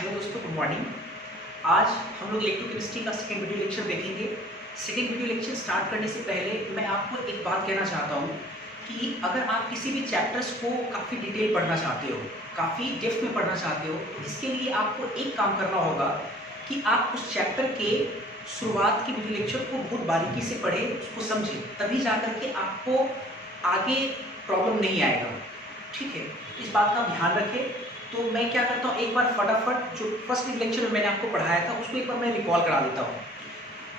Hello दोस्तों, good morning. आज हम लोग इलेक्ट्रोकेमिस्ट्री का सेकेंड वीडियो लेक्चर देखेंगे। सेकेंड वीडियो लेक्चर स्टार्ट करने से पहले मैं आपको एक बात कहना चाहता हूँ कि अगर आप किसी भी चैप्टर्स को काफ़ी डिटेल पढ़ना चाहते हो, काफ़ी डेप्थ में पढ़ना चाहते हो, तो इसके लिए आपको एक काम करना होगा कि आप उस चैप्टर के शुरुआत के वीडियो लेक्चर को बहुत बारीकी से पढ़ें, उसको समझें, तभी जाकर के आपको आगे प्रॉब्लम नहीं आएगा। ठीक है, इस बात का ध्यान रखें। तो मैं क्या करता हूँ, एक बार फटाफट जो फर्स्ट लेक्चर में मैंने आपको पढ़ाया था उसको एक बार मैं रिकॉल करा देता हूँ।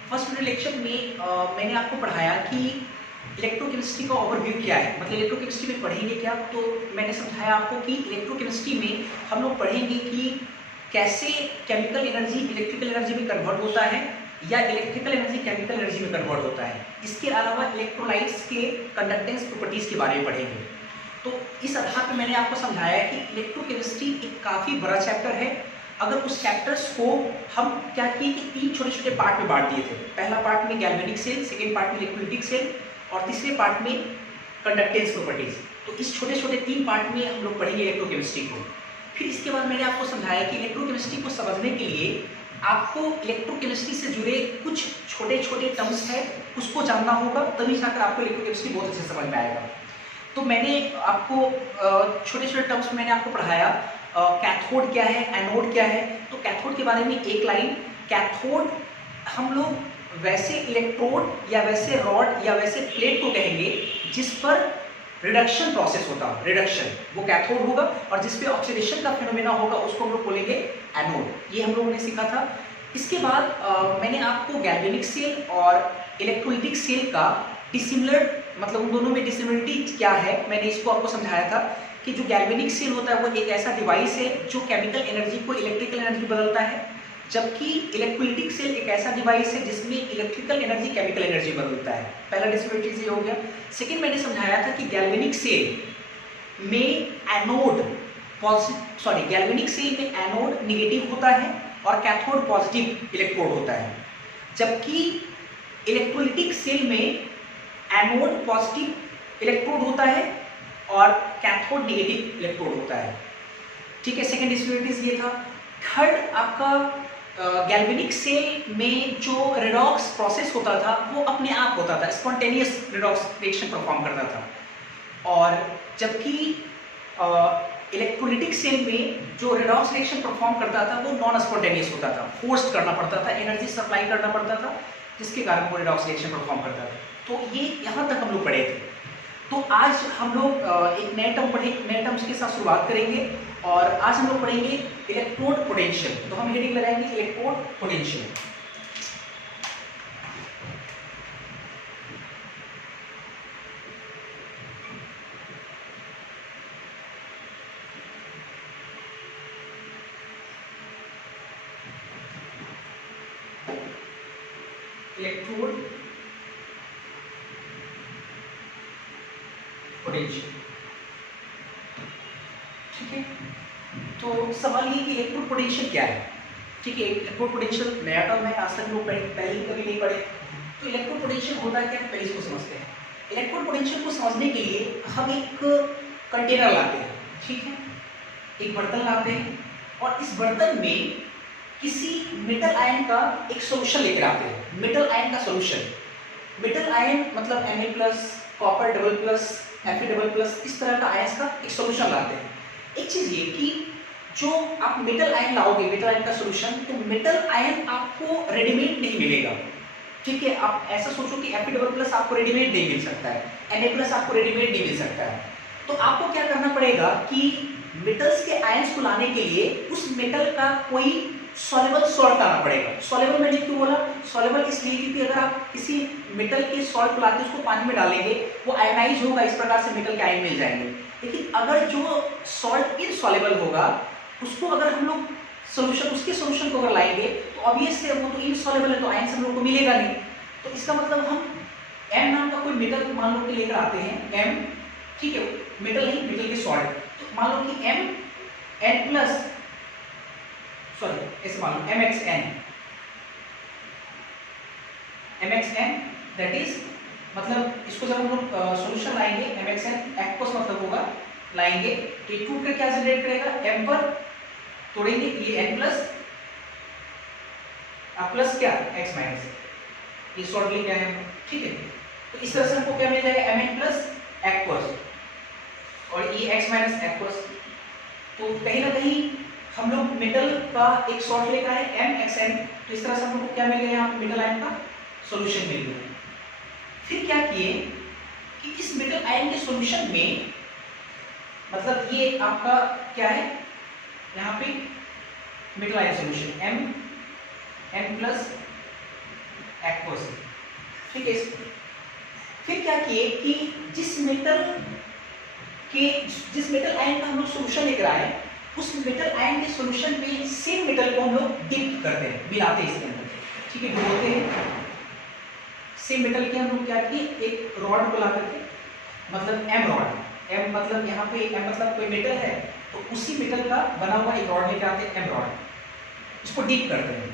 फर्स्ट लेक्चर में मैंने आपको पढ़ाया कि इलेक्ट्रोकेमिस्ट्री का ओवरव्यू क्या है, मतलब इलेक्ट्रोकेमिस्ट्री में पढ़ेंगे क्या। तो मैंने समझाया आपको कि इलेक्ट्रोकेमिस्ट्री में हम लोग पढ़ेंगे कि कैसे केमिकल एनर्जी इलेक्ट्रिकल एनर्जी में कन्वर्ट होता है या इलेक्ट्रिकल एनर्जी केमिकल एनर्जी में कन्वर्ट होता है। इसके अलावा इलेक्ट्रोलाइट्स के कंडक्टेंस प्रॉपर्टीज़ के बारे में पढ़ेंगे। तो इस आधार पर मैंने आपको समझाया कि इलेक्ट्रोकेमिस्ट्री एक काफ़ी बड़ा चैप्टर है। अगर उस चैप्टर्स को हम क्या किए कि 3 छोटे छोटे पार्ट में बांट दिए थे। पहला पार्ट में गैल्वेनिक सेल, सेकेंड पार्ट में इलेक्ट्रोलिटिक सेल और तीसरे पार्ट में कंडक्टेंस प्रॉपर्टीज। तो इस छोटे छोटे 3 पार्ट में हम लोग पढ़ेंगे इलेक्ट्रोकेमिस्ट्री को। फिर इसके बाद मैंने आपको समझाया कि इलेक्ट्रोकेमिस्ट्री को समझने के लिए आपको इलेक्ट्रोकेमिस्ट्री से जुड़े कुछ छोटे छोटे टर्म्स है, उसको जानना होगा, तभी जाकर आपको इलेक्ट्रोकेमिस्ट्री बहुत अच्छे समझ में आएगा। तो मैंने आपको छोटे छोटे टर्म्स में मैंने आपको पढ़ाया कैथोड क्या है, एनोड क्या है। तो कैथोड के बारे में एक लाइन, कैथोड हम लोग वैसे इलेक्ट्रोड या वैसे रॉड या वैसे प्लेट को कहेंगे जिस पर रिडक्शन प्रोसेस होता है, रिडक्शन वो कैथोड होगा, और जिस पे ऑक्सीडेशन का फिनोमेना होगा उसको हम लोग बोलेंगे एनोड। ये हम लोगों ने सीखा था। इसके बाद मैंने आपको गैल्वेनिक सेल और इलेक्ट्रोलिटिक सेल का डिसिमिलर, मतलब उन दोनों में डिसिमिलरिटी क्या है, मैंने इसको आपको समझाया था कि जो गैल्वेनिक सेल होता है वो एक ऐसा डिवाइस है जो केमिकल एनर्जी को इलेक्ट्रिकल एनर्जी बदलता है, जबकि इलेक्ट्रोलिटिक सेल एक ऐसा डिवाइस है जिसमें इलेक्ट्रिकल एनर्जी केमिकल एनर्जी बदलता है। पहला डिसिमिलरिटी ये हो गया। सेकेंड मैंने समझाया था कि गैल्वेनिक सेल में एनोड गैल्वेनिक सेल में एनोड निगेटिव होता है और कैथोड पॉजिटिव इलेक्ट्रोड होता है, जबकि इलेक्ट्रोलिटिक सेल में एनोड पॉजिटिव इलेक्ट्रोड होता है और कैथोड नेगेटिव इलेक्ट्रोड होता है। ठीक है, सेकेंड डिसिमिलरिटीज ये था। थर्ड आपका गैल्वेनिक सेल में जो रेडॉक्स प्रोसेस होता था वो अपने आप होता था, स्पॉन्टेनियस रेडॉक्स रिएक्शन परफॉर्म करता था, और जबकि इलेक्ट्रोलिटिक सेल में जो रेडॉक्स रिएक्शन परफॉर्म करता था वो नॉन स्पॉन्टेनियस होता था, फोर्स्ड करना पड़ता था, एनर्जी सप्लाई करना पड़ता था, जिसके कारण वो रेडॉक्स रिएक्शन परफॉर्म करता था। तो ये यहाँ तक हम लोग पढ़े थे। तो आज हम लोग एक नए टर्म्स के साथ शुरुआत करेंगे, और आज हम लोग पढ़ेंगे इलेक्ट्रोड पोटेंशियल। तो हम हेडिंग लगाएंगे इलेक्ट्रोड पोटेंशियल। Electrode potential. ठीक है, तो सवाल ये कि इलेक्ट्रोड पोटेंशियल क्या है। ठीक है, इलेक्ट्रोड पोटेंशियल नया टर्म है, आज तक लोग पहले ही कभी नहीं पढ़े। तो इलेक्ट्रोड पोटेंशियल होता क्या है, पहले इसको समझते हैं। इलेक्ट्रोड पोटेंशियल को समझने के लिए हम एक कंटेनर लाते हैं। ठीक है, एक बर्तन लाते हैं और इस बर्तन में किसी मेटल आयन का एक सोल्यूशन लेकर आते हैं। मेटल आयन का सोल्यूशन, मेटल आयन मतलब Na+, copper double+, Fe double+, इस तरह का आयन का एक सोल्यूशन लाते हैं। एक चीज ये कि जो आप मेटल आयन लाओगे, मेटल आयन का सोल्यूशन, तो मेटल आयन आपको रेडीमेड नहीं मिलेगा। ठीक है, आप ऐसा सोचो कि Fe डबल+ आपको रेडीमेड नहीं मिल सकता है, Na+ आपको रेडीमेड नहीं मिल सकता है। तो आपको क्या करना पड़ेगा कि मेटल्स के आयंस को लाने के लिए उस मेटल का कोई सॉल्युबल सॉल्ट लाना पड़ेगा। सॉल्युबल मैंने क्यों बोला, सॉल्युबल इसलिए क्योंकि अगर आप किसी मेटल के सॉल्ट लाके उसको पानी में डालेंगे वो आयनाइज होगा, इस प्रकार से मेटल के आयन मिल जाएंगे। लेकिन अगर जो सॉल्ट इनसॉल्युबल होगा उसको अगर हम लोग उसके सोल्यूशन को अगर लाएंगे तो ऑब्वियस है वो तो इनसॉल्युबल है, तो आयन हम लोग को मिलेगा नहीं। तो इसका मतलब हम M नाम का कोई मेटल मान लो कि लेकर आते हैं M, ठीक है, मेटल नहीं, मेटल के सॉल्ट। तो मान लो कि MN+, ऐसे मान लो MXN, दैट इज मतलब इसको जब हम लोग सोल्यूशन लाएंगे MXN, एक्वस मतलब होगा लाएंगे, तो ये टूट कर क्या जनरेट करेगा, M पर तोड़ेंगे ये n प्लस प्लस क्या x माइनस, ये शॉर्टली क्या है, ठीक है। तो इस तरह से हमको क्या मिल जाएगा mn प्लस एक्वस और ये x माइनस एक्वस। तो कहीं ना कहीं हम लोग मिडल का एक शॉर्ट लेकर है mxn, तो इस तरह से हम लोग को क्या मिल गया यहाँ पे मिडल आयन का सॉल्यूशन मिल गया। फिर क्या किए कि इस मिडल आयन के सॉल्यूशन में मतलब ये आपका क्या है यहाँ पे middle ion solution m plus aqueous, ठीक है। फिर क्या किए कि जिस मेटल आयन का हम लोग सॉल्यूशन लेकर आए उस मेटल आयन के सॉल्यूशन में सेम मेटल को हम लोग डिप करते हैं, मिलाते हैं इसके अंदर, ठीक है, डुबोते हैं। सेम मेटल के हम लोग क्या किए एक रॉड को ला करके, मतलब एम रॉड, एम मतलब यहाँ पे एम मतलब कोई मेटल है तो उसी मेटल का बना हुआ एक रॉड लेकर आते हैं एम रॉड, इसको डीप करते हैं,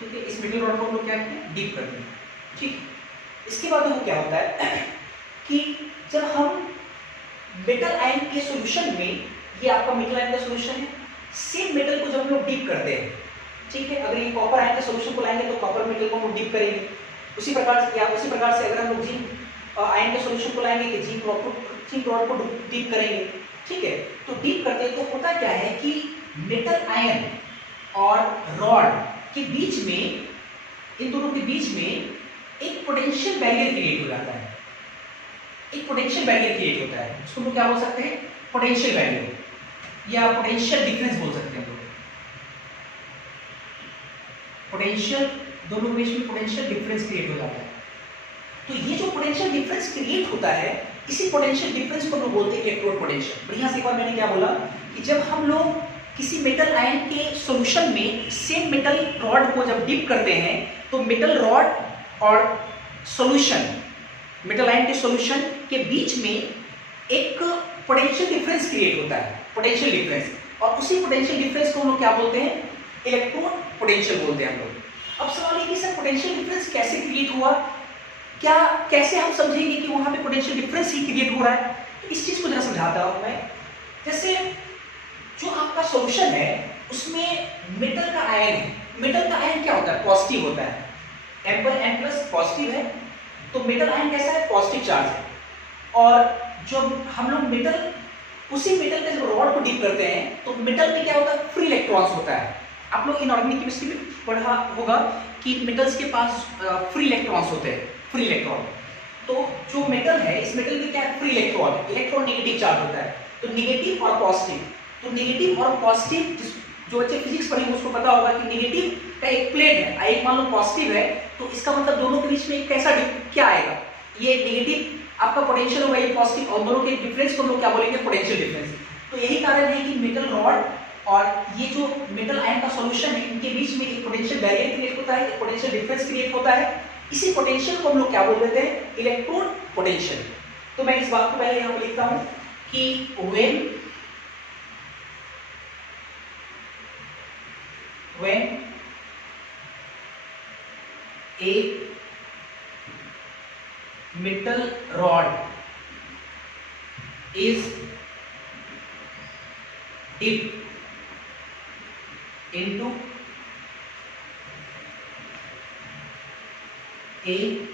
ठीक है। इस मेटल रॉड को हम लोग क्या करते हैं डीप करते हैं, ठीक। इसके बाद वो क्या होता है कि जब हम मेटल आयन के सॉल्यूशन में, ये आपका मेटल आयन का सॉल्यूशन है, सेम मेटल को जब हम लोग डीप करते हैं, ठीक है, अगर ये कॉपर आयन के सॉल्यूशन को लाएंगे तो कॉपर मेटल को हम लोग डीप करेंगे, उसी प्रकार से अगर हम लोग जिंक आयन के सॉल्यूशन को लाएंगे कि जिंक रॉड को डीप करेंगे, ठीक है। तो डीप करते हैं तो होता क्या है कि मेटल आयन और रॉड के बीच में, इन दोनों के बीच में एक पोटेंशियल बैरियर क्रिएट हो जाता है, एक पोटेंशियल बैरियर क्रिएट होता है, उसको हम क्या बोल सकते हैं पोटेंशियल बैरियर या पोटेंशियल डिफरेंस बोल सकते हैं हम लोग। पोटेंशियल, दोनों के बीच में पोटेंशियल डिफरेंस क्रिएट हो जाता है। तो ये जो पोटेंशियल डिफरेंस क्रिएट होता है, इसी पोटेंशियल डिफरेंस को हम लोग बोलते हैं इलेक्ट्रोड पोटेंशियल। बढ़िया से एक बार मैंने क्या बोला कि जब हम लोग किसी मेटल आयन के सॉल्यूशन में सेम मेटल रॉड को जब डिप करते हैं तो मेटल रॉड और सॉल्यूशन, मेटल आयन के सॉल्यूशन के बीच में एक पोटेंशियल डिफरेंस क्रिएट होता है, पोटेंशियल डिफरेंस, और उसी पोटेंशियल डिफरेंस को हम लोग क्या बोलते हैं इलेक्ट्रोड पोटेंशियल बोलते हैं हम लोग। अब सवाल ये कि सर पोटेंशियल डिफरेंस कैसे क्रिएट हुआ, क्या कैसे हम समझेंगे कि वहां पे पोटेंशियल डिफरेंस ही क्रिएट हो रहा है, तो इस चीज को जरा समझाता हूं मैं। जैसे जो आपका सॉल्यूशन है उसमें मेटल का आयन है, मेटल का आयन क्या होता है पॉजिटिव होता है, m पर n प्लस पॉजिटिव है, तो मेटल आयन कैसा है पॉजिटिव चार्ज है। और जब हम लोग मेटल, उसी मेटल के जब रॉड को डीप करते हैं तो मेटल में क्या होता है फ्री इलेक्ट्रॉन्स होता है। आप लोग इनऑर्गेनिक केमिस्ट्री में पढ़ा होगा कि मेटल्स के पास फ्री इलेक्ट्रॉन्स होते हैं, फ्री इलेक्ट्रॉन। तो जो मेटल है इस मेटल में क्या है फ्री इलेक्ट्रॉन नेगेटिव चार्ज होता है, तो नेगेटिव और पॉजिटिव, तो नेगेटिव और पॉजिटिव जो बच्चे फिजिक्स पढ़ेंगे उसको पता होगा कि नेगेटिव का एक प्लेट है, एक मान लो पॉजिटिव है, तो इसका मतलब दोनों के बीच में एक कैसा क्या आएगा, ये नेगेटिव आपका पोटेंशियल होगा, ये पॉजिटिव, और दोनों के डिफरेंस को हम लोग क्या बोलेंगे पोटेंशियल डिफरेंस। तो यही कारण है कि मेटल रॉड और ये जो मेटल आयन का सॉल्यूशन है इनके बीच में एक पोटेंशियल बैरियर क्रिएट होता है, एक पोटेंशियल डिफरेंस क्रिएट होता है। इसी पोटेंशियल को हम लोग क्या बोल देते हैं इलेक्ट्रोड पोटेंशियल। तो मैं इस बात को पहले यहाँ पे लिखता हूं कि when a metal rod is dipped into a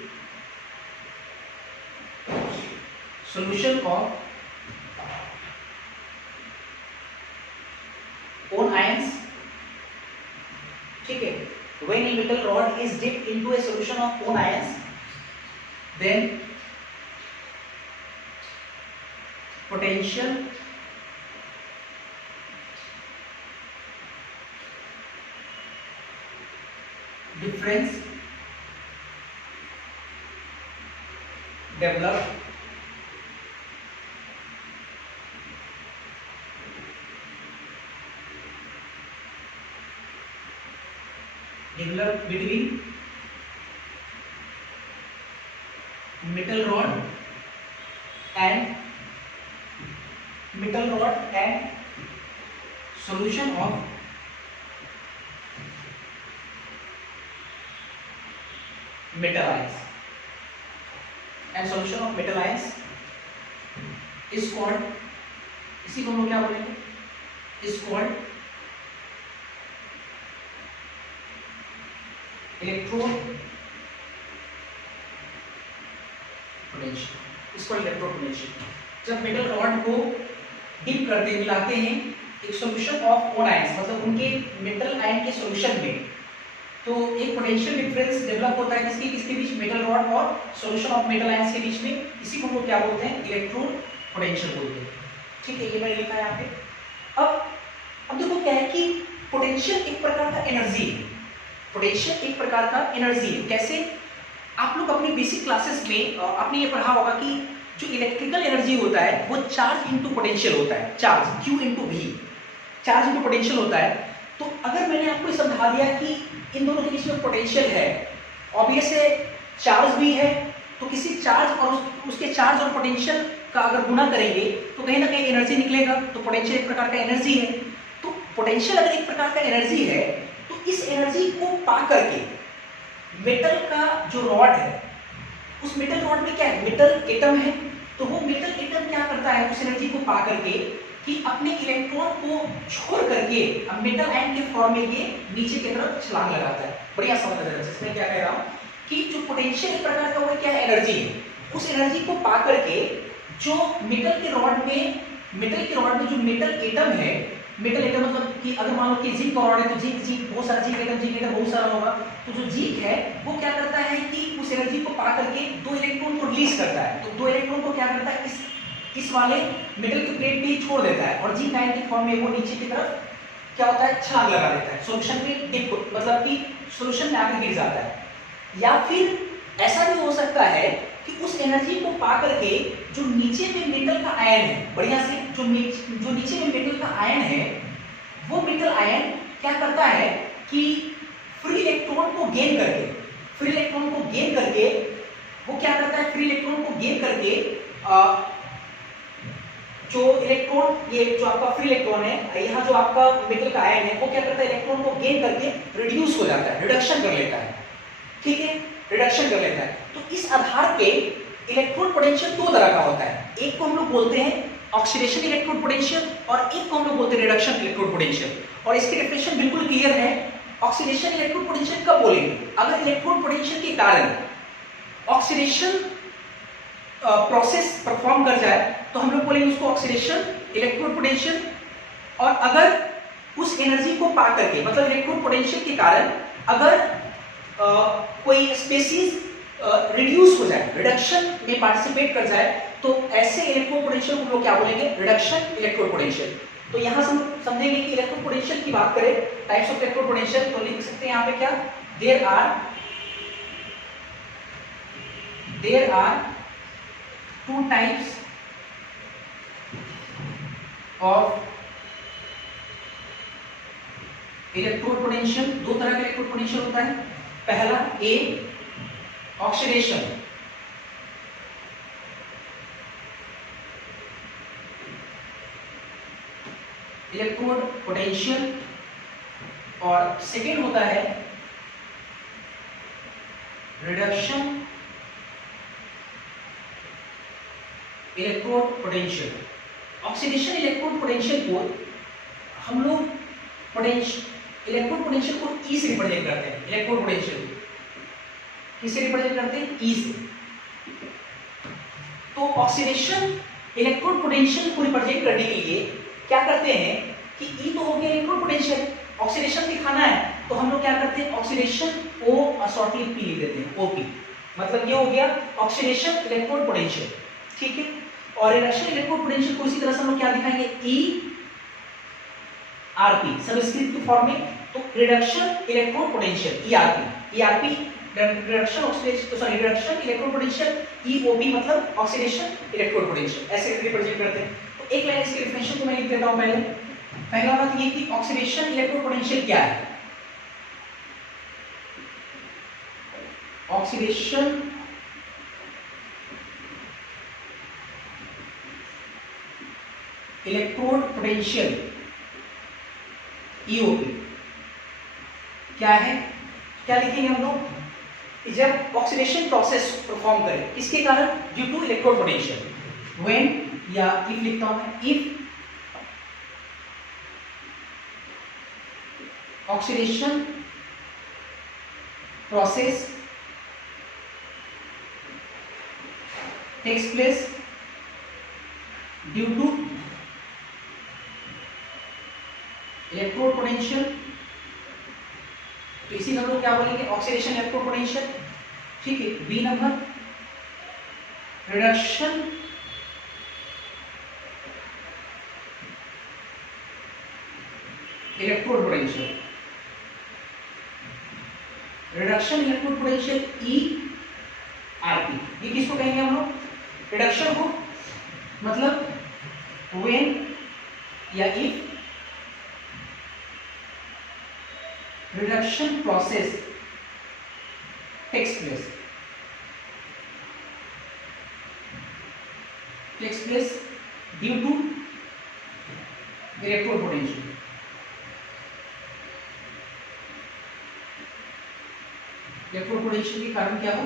solution of own ions, ठीक है, when a metal rod is dipped into a solution of own ions, then potential difference develop between metal rod and solution of metal ions, and solution of metal ions is called, इसी को हम लोग क्या बोलेंगे is called electrode potential, इसको electrode potential. जब metal rod को dip करते मिलाते हैं एक सॉल्यूशन ऑफ ओन आयंस, मतलब उनके मेटल आयन के सॉल्यूशन में, तो एक पोटेंशियल डिफरेंस डेवलप होता है किसके बीच, मेटल रॉड और सॉल्यूशन ऑफ मेटल आयंस के बीच में। इसी को हम लोग क्या बोलते हैं, इलेक्ट्रोड पोटेंशियल बोलते हैं। ठीक है, ये मैंने लिखा है यहाँ पे। अब देखो क्या है कि पोटेंशियल एक प्रकार का एनर्जी है, पोटेंशियल एक प्रकार का एनर्जी है। कैसे, आप लोग अपनी बेसिक क्लासेस में आपने ये पढ़ा होगा कि जो इलेक्ट्रिकल एनर्जी होता है वो चार्ज इनटू पोटेंशियल होता है, charge Q into V, charge into potential होता है। तो अगर मैंने आपको समझा दिया कि इन दोनों के बीच में पोटेंशियल है, ऑब्वियस है चार्ज भी है, तो किसी चार्ज और उसके चार्ज और पोटेंशियल का अगर गुना करेंगे तो कहीं ना कहीं एनर्जी निकलेगा। तो पोटेंशियल एक प्रकार का एनर्जी है। तो पोटेंशियल अगर एक प्रकार का एनर्जी है तो इस एनर्जी को पा करके मेटल का जो रॉड है, उस मेटल रॉड में क्या है, मेटल एटम है, तो वो मेटल एटम क्या करता है उस एनर्जी को पा करके कि अपने इलेक्ट्रॉन को छोड़ करके अब मेटल आयन के फॉर्म में ये नीचे की तरफ छलांग लगाता है। बढ़िया समझ आ जाएगा जिसमें क्या कह रहा हूँ कि जो पोटेंशियल एक प्रकार का वो क्या है, एनर्जी है। उस एनर्जी को पा करके जो मेटल के रॉड में जो मेटल एटम है, मेटल एटम मतलब कि अगर मान लो कि जिंक का रॉड है तो जिंक बहुत सारा जिंक एटम बहुत सारा होगा, तो जो जिंक है वो क्या करता है कि उस एनर्जी को पा करके दो इलेक्ट्रॉन को रिलीज करता है। तो दो इलेक्ट्रॉन को क्या करता है, इस वाले मेटल की प्लेट पे छोड़ देता है और जिंक आयन के फॉर्म में वो नीचे की तरफ क्या होता है, छलांग लगा देता है, सॉल्यूशन में डिप, मतलब कि सॉल्यूशन में आकर गिर जाता है। या फिर ऐसा भी हो सकता है कि उस एनर्जी को पा करके जो नीचे में मेटल का आयन है, बढ़िया से जो नीचे में मेटल का आयन है, वो मेटल आयन क्या करता है कि फ्री इलेक्ट्रॉन को गेन करके वो क्या करता है, फ्री इलेक्ट्रॉन को गेन करके जो इलेक्ट्रॉन, ये जो आपका फ्री इलेक्ट्रॉन है, यहाँ जो आपका मेटल का आयन है, वो क्या करता है, इलेक्ट्रॉन को गेन करके रिड्यूस हो जाता है, रिडक्शन कर लेता है। ठीक है, रिडक्शन कर लेता है। तो इस आधार पे इलेक्ट्रोड पोटेंशियल दो तरह का होता है, एक को हम लोग बोलते हैं ऑक्सीडेशन इलेक्ट्रोड पोटेंशियल और एक को हम लोग बोलते हैं रिडक्शन इलेक्ट्रोड पोटेंशियल। और इसकी डेफिनेशन बिल्कुल क्लियर है। ऑक्सीडेशन इलेक्ट्रोड पोटेंशियल कब बोलेंगे, अगर इलेक्ट्रोड पोटेंशियल के कारण ऑक्सीडेशन प्रोसेस परफॉर्म कर जाए तो हम लोग बोलेंगे उसको ऑक्सीडेशन इलेक्ट्रोड पोटेंशियल। और अगर उस एनर्जी को पा करके, मतलब इलेक्ट्रोड पोटेंशियल के कारण अगर कोई स्पेसीज रिड्यूस हो जाए, रिडक्शन में पार्टिसिपेट कर जाए, तो ऐसे इलेक्ट्रोड पोटेंशियल को हम लोग क्या बोलेंगे, रिडक्शन इलेक्ट्रोड पोटेंशियल। तो यहां समझेंगे कि इलेक्ट्रोड पोटेंशियल की बात करें, टाइप्स ऑफ इलेक्ट्रोड पोटेंशियल, तो लिख सकते हैं यहां पे क्या, there are two types of electrode potential, दो तरह का इलेक्ट्रोड पोटेंशियल होता है। पहला ए ऑक्सीडेशन, इलेक्ट्रोड पोटेंशियल, और सेकेंड होता है reduction electrode potential. Oxidation electrode potential को हम लोग इलेक्ट्रोड पोटेंशियल को ई से रिप्रेजेंट करते हैं। इलेक्ट्रोड पोटेंशियल किससे रिप्रेजेंट करते हैं, ई से। तो ऑक्सीडेशन इलेक्ट्रोड पोटेंशियल को रिप्रेजेंट करने के लिए क्या करते हैं कि ई तो हो गया इलेक्ट्रोड पोटेंशियल, ऑक्सीडेशन दिखाना है तो हम लोग क्या करते हैं, ऑक्सीडेशन ओ शॉर्टली पी लिख देते हैं, ओपी, मतलब ये हो गया ऑक्सीडेशन इलेक्ट्रोड पोटेंशियल। ठीक है, और रिडक्शन इलेक्ट्रोड पोटेंशियल को इसी तरह से हम लोग क्या दिखाएंगे, ई आरपी सबस्क्रिप्ट फॉर्म में। तो reduction electrode potential ERP reduction oxidation, sorry reduction electrode potential, EOP मतलब ऑक्सीडेशन इलेक्ट्रोड पोटेंशियल, ऐसे रिप्रेजेंट करते हैं। तो एक लाइन इसकी डेफिनेशन को मैं लिख देता हूं। पहला बात ये कि ऑक्सीडेशन इलेक्ट्रोड पोटेंशियल क्या है, ऑक्सीडेशन इलेक्ट्रोड पोटेंशियल ईओपी क्या है, क्या लिखेंगे हम लोग, जब ऑक्सीडेशन प्रोसेस परफॉर्म करें इसके कारण due to electrode potential, when, या इफ लिखता हूं मैं, if oxidation process takes place due to electrode potential. तो इसी हम लोग क्या बोलेंगे, ऑक्सीडेशन इलेक्ट्रोड पोटेंशियल। ठीक है, B number reduction electrode potential. Reduction electrode potential E RP, ये किसको कहेंगे हम लोग, रिडक्शन को, मतलब व्हेन या if reduction process takes place due to electrode potential. Electrode potential के कारण क्या हो,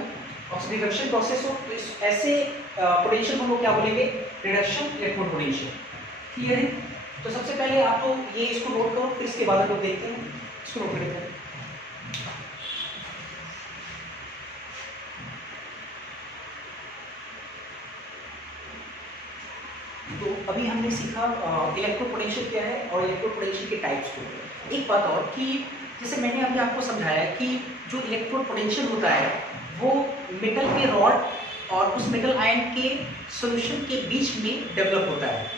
ऑक्सीडेशन रिडक्शन प्रोसेस हो, तो इस ऐसे पोटेंशियल को हम लोग क्या बोलेंगे, रिडक्शन इलेक्ट्रोड पोटेंशियल। क्लियर है? तो सबसे पहले आप तो ये इसको नोट करो, फिर इसके बाद हम लोग देखते हैं, इसको नोट करते हैं। तो अभी हमने सीखा इलेक्ट्रोड पोटेंशियल क्या है और इलेक्ट्रोड पोटेंशियल के टाइप्स को। एक बात और कि जैसे मैंने अभी आपको समझाया कि जो इलेक्ट्रोड पोटेंशियल होता है वो मेटल के रॉड और उस मेटल आयन के सॉल्यूशन के बीच में डेवलप होता है।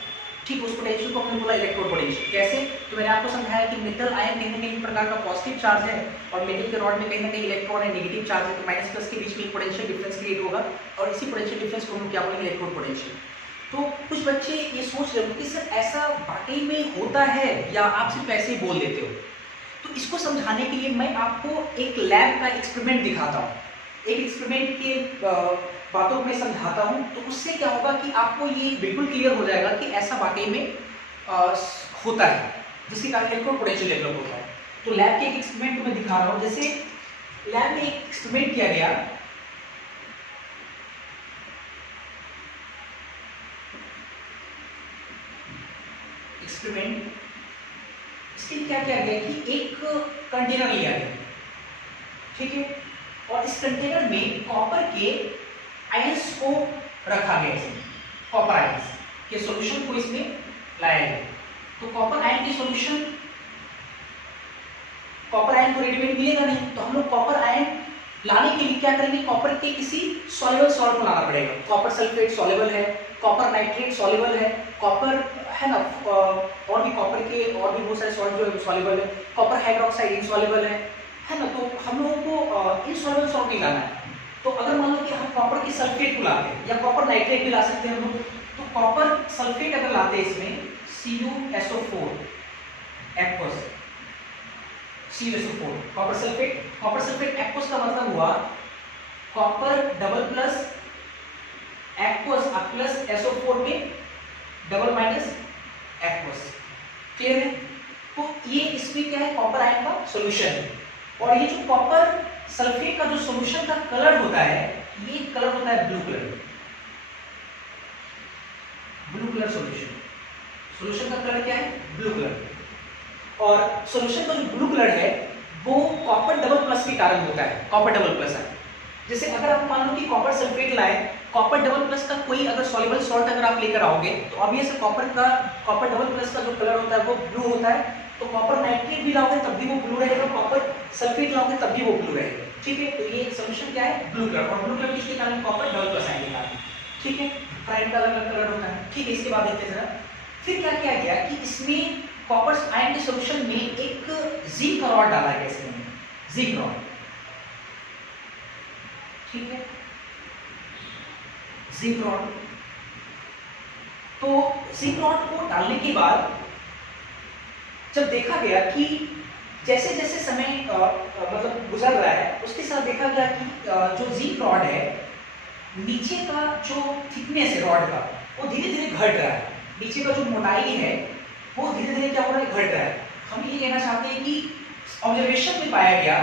ठीक, उस पोटेंशियल को हमने बोला इलेक्ट्रोड पोटेंशियल। कैसे? तो मैंने आपको समझाया कि मेटल आयन कहीं ना कहीं प्रकार का पॉजिटिव चार्ज है और मेटल के रॉड में कहीं ना कहीं इलेक्ट्रॉन है, नेगेटिव चार्ज है, तो माइनस प्लस के बीच में एक पोटेंशियल डिफरेंस क्रिएट होगा और इसी पोटेंशियल डिफरेंस को हम क्या बोलेंगे, इलेक्ट्रोड पोटेंशियल। तो कुछ बच्चे ये सोच रहे हो कि सर ऐसा वाकई में होता है या आप सिर्फ ऐसे ही बोल देते हो। तो इसको समझाने के लिए मैं आपको एक लैब का एक्सपेरिमेंट दिखाता हूँ, एक एक्सपेरिमेंट के बातों को मैं समझाता हूँ, तो उससे क्या होगा कि आपको ये बिल्कुल क्लियर हो जाएगा कि ऐसा वाकई में होता है, जिसके कारण इलेक्ट्रोड पोटेंशियल डेवलप होता है। तो लैब के एक एक्सपेरिमेंट को मैं दिखा रहा हूँ। जैसे लैब में एक एक्सपेरिमेंट किया गया, एक्सपेरिमेंट इसके लिए क्या किया गया कि एक कंटेनर लिया गया, ठीक है, और इस कंटेनर में कॉपर के आयंस को रखा गया, इसमें कॉपर आयंस के सॉल्यूशन को इसमें लाया गया। तो कॉपर आयन की सॉल्यूशन, कॉपर आयन को रेडीमेड मिलेगा नहीं, तो हम लोग कॉपर आयन लाने के लिए क्या करेंगे, कॉपर के किसी सॉल्युबल सॉल्ट को लाना पड़ेगा। कॉपर सल्फेट सॉल्युबल है, कॉपर नाइट्रेट सॉल्युबल है, कॉपर है ना, और भी कॉपर के और भी बहुत सारे सॉल्ट जो है सॉल्युबल है, कॉपर हाइड्रोक्साइड इनसॉल्युबल है ना। तो हम लोगों को इनसॉल्युबल सॉल्ट नहीं लाना है। तो अगर मान लो कि हम कॉपर की सल्फेट को लाते हैं या कॉपर नाइट्रेट भी ला सकते हैं हम लोग, तो कॉपर सल्फेट अगर लाते हैं इसमें CuSO4 aqueous, CuSO4 copper sulphate aqueous का मतलब हुआ copper double plus aqueous plus SO4 में डबल माइनस एक्वस। क्लियर है? तो ये इसमें क्या है, कॉपर आयन का सॉल्यूशन है। और ये जो कॉपर सल्फेट का जो सॉल्यूशन का कलर होता है, ये कलर होता है blue colour, blue colour solution का कलर क्या है, ब्लू कलर। और सॉल्यूशन का जो ब्लू कलर है वो कॉपर डबल प्लस के कारण होता है, कॉपर डबल प्लस है। जैसे अगर आप मान लो कि कॉपर सल्फेट लाए, कॉपर डबल प्लस का कोई अगर सॉल्युबल सॉल्ट अगर आप लेकर आओगे, तो ऑब्वियस कॉपर डबल प्लस का जो कलर होता है वो ब्लू होता है। तो कॉपर नाइट्रेट भी लाओगे तब भी वो ब्लू रहेगा, कॉपर सल्फेट लाओगे तब भी वो ब्लू रहेगा। ठीक है, तो ये सॉल्यूशन क्या है, ब्लू कलर। और ब्लू कलर किसके कारण, कॉपर डबल प्लस आयन के कारण। ठीक है, प्राइम का अलग कलर होता है। ठीक है, इसके बाद देखते हैं जरा फिर क्या किया गया कि इसमें कॉपर आयन के सॉल्यूशन में एक जिंक रॉड डाला गया, इसमें जिंक रॉड। ठीक है, जिंक रॉड। तो जिंक रॉड को डालने के बाद जब देखा गया कि जैसे जैसे समय मतलब गुजर रहा है, उसके साथ देखा गया कि जो जिंक रॉड है, नीचे का जो थिकनेस है रॉड का, वो धीरे धीरे घट रहा है। नीचे का जो मोटाई है वो धीरे धीरे क्या हो रहा है, घट रहा है। हम ये कहना चाहते हैं कि ऑब्जर्वेशन में पाया गया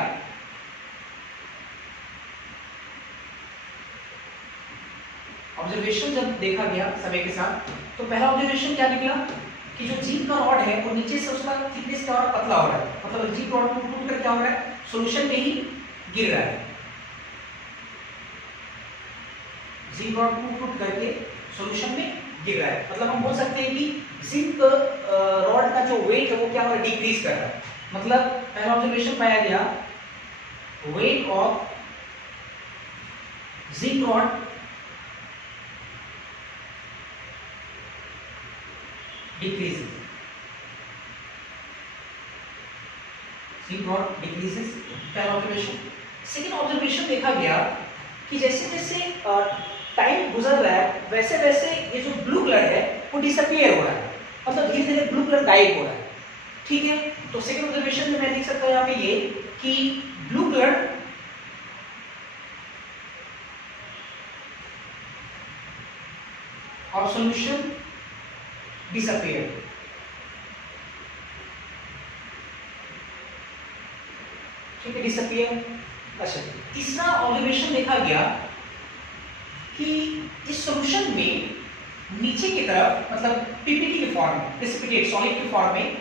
ऑब्जर्वेशन जब देखा गया समय के साथ, तो पहला ऑब्जर्वेशन क्या निकला कि जो जिंक का रॉड है वो नीचे से उसका थिकनेस क्या हो रहा है, पतला हो रहा है, मतलब जिंक रॉड को टूट कर क्या हो रहा है, सॉल्यूशन में ही गिर रहा है। जिंक रॉड टूट करके सॉल्यूशन में गिर रहा है, मतलब हम बोल सकते हैं कि जिंक रॉड का जो वेट है वो क्या हो रहा है, डिक्रीज कर रहा है। मतलब पहला ऑब्जर्वेशन पाया गया, weight of zinc rod decreases, zinc rod decreases, पहला ऑब्जर्वेशन। सेकेंड ऑब्जर्वेशन देखा गया कि जैसे जैसे टाइम गुजर रहा है वैसे वैसे ये जो ब्लू कलर है वो डिसअपियर हो रहा है, मतलब धीरे धीरे ब्लू कलर गायब हो रहा है। ठीक है, तो सेकंड ऑब्जर्वेशन में मैं देख सकता हूं यहाँ पे ये कि ब्लू कलर और सॉल्यूशन डिसअपियर। ठीक है, डिसअपियर। अच्छा, तीसरा ऑब्जर्वेशन देखा गया कि इस सॉल्यूशन में नीचे की तरफ, मतलब पीपीटी के फॉर्म में, प्रेसिपिटेट सॉलिड के फॉर्म में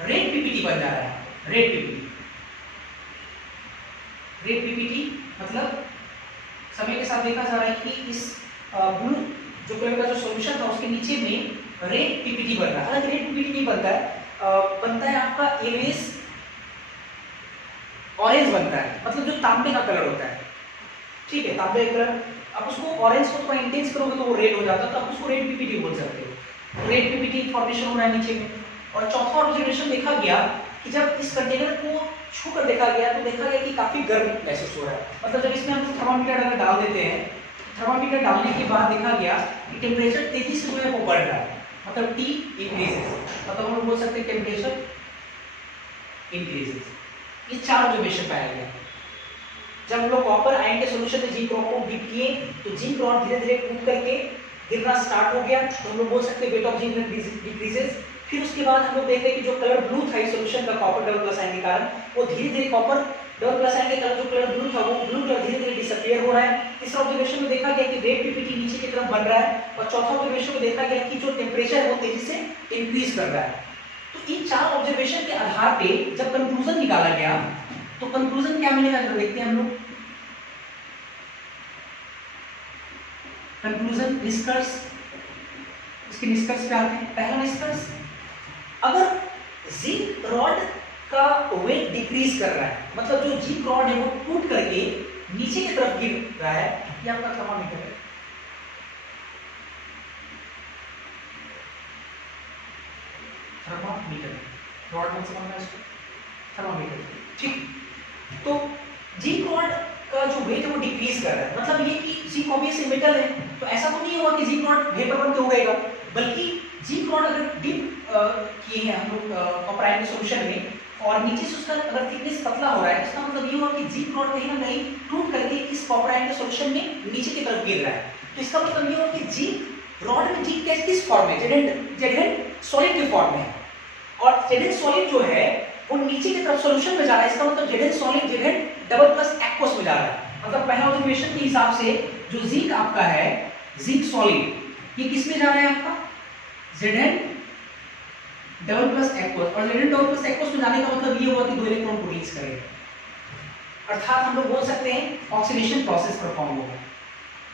रेड पीपीटी बन जा रहा है, रेड पीपीटी। रेड पीपीटी मतलब समय के साथ देखा जा रहा है कि इस ब्लू जो कलर का जो सॉल्यूशन था उसके नीचे में रेड पीपीटी बन रहा है। हालांकि रेड पीपीटी नहीं बनता है, बनता है आपका एलवेस ऑरेंज बनता है, मतलब जो तांबे का कलर होता है। ठीक है, तांबे का कलर, आप उसको ऑरेंज को थोड़ा इंटेंस करोगे तो वो रेड हो जाता है, तो आप उसको रेड पीपीटी बोल सकते हो। रेड पीपीटी फॉर्मेशन हो रहा है नीचे में। और चौथा ऑब्जर्वेशन देखा गया कि जब इस कंटेनर को छू कर देखा गया तो देखा गया कि काफी गर्म महसूस हो रहा है, मतलब जब इसमें हम थर्मामीटर अगर डाल देते हैं, थर्मामीटर डालने के बाद देखा गया कि टेम्परेचर तेजी से जो है वो बढ़ रहा है, मतलब टी इंक्रीजेस, मतलब हम बोल सकते हैं टेम्परेचर इंक्रीजेस। ये चार ऑब्जर्वेशन पाया गया। जब हम लोग कॉपर आयन के सॉल्यूशन में जिंक रॉड को डिप किए तो जिंक रॉड धीरे धीरे टूट करके गिरना स्टार्ट हो गया, तो हम लोग बोल सकते हैं वेट ऑफ जिंक डिक्रीजेस। फिर उसके बाद हम लोग देखते हैं कि जो कलर ब्लू था इस सॉल्यूशन का कॉपर डबल प्लस आयन के कारण, वो धीरे धीरे कॉपर डबल प्लस आयन के कारण जो कलर ब्लू था वो ब्लू कलर धीरे धीरे डिसअपियर हो रहा है। तीसरा ऑब्जर्वेशन में देखा गया कि रेड पीपीटी नीचे की तरफ बन रहा है, और चौथा ऑब्जर्वेशन में देखा गया कि जो टेम्परेचर है वो तेजी से इंक्रीज कर रहा है। तो इन चार ऑब्जर्वेशन के आधार पे जब कंक्लूजन निकाला गया तो कंक्लूजन क्या मिलेगा जरा देखते हैं हम लोग। कंक्लूजन, निष्कर्ष, इसके निष्कर्ष क्या आते हैं। पहला निष्कर्ष, अगर जिंक रॉड का वेट डिक्रीज कर रहा है, मतलब जो जिंक रॉड है वो टूट करके नीचे की तरफ गिर रहा है, ये आपका थर्मामीटर है। थर्मामीटर, रॉड में समझना है इसको, थर्मामीटर। ठीक, तो जिंक रॉड का जो वेट है वो डिक्रीज कर रहा है, मतलब ये कि जिंक ऑब्वियसली मेटल है, तो ऐसा तो नहीं होगा कि जिंक रॉड वेपर बन के उड़ेगा, बल्कि जिंक रॉड अगर डिप किए हैं हम लोग कॉपर आयन के सॉल्यूशन में और नीचे से उसका अगर थिकनेस पतला हो रहा है, इसका मतलब ये हुआ कि जिंक रॉड कहीं ना कहीं टूट करके इस कॉपर आयन के सॉल्यूशन में नीचे की तरफ गिर रहा है। तो इसका मतलब ये हुआ कि जिंक रॉड में जिंक किस फॉर्म में, जेड सॉलिड के फॉर्म में है, और जेड सॉलिड जो है वो नीचे की तरफ सॉल्यूशन में जा रहा है, इसका मतलब Z solid Z double plus aqueous में जा रहा है। मतलब पहला ऑब्जर्वेशन के हिसाब से जो जिंक आपका है, जिंक सॉलिड, ये किस में जा रहा है आपका, Zn डबल प्लस एक्वस, और Zn डबल प्लस एक्वस में जाने का मतलब ये हुआ कि 2 इलेक्ट्रॉन को रिलीज करेगा, अर्थात हम लोग बोल सकते हैं ऑक्सीडेशन प्रोसेस परफॉर्म होगा।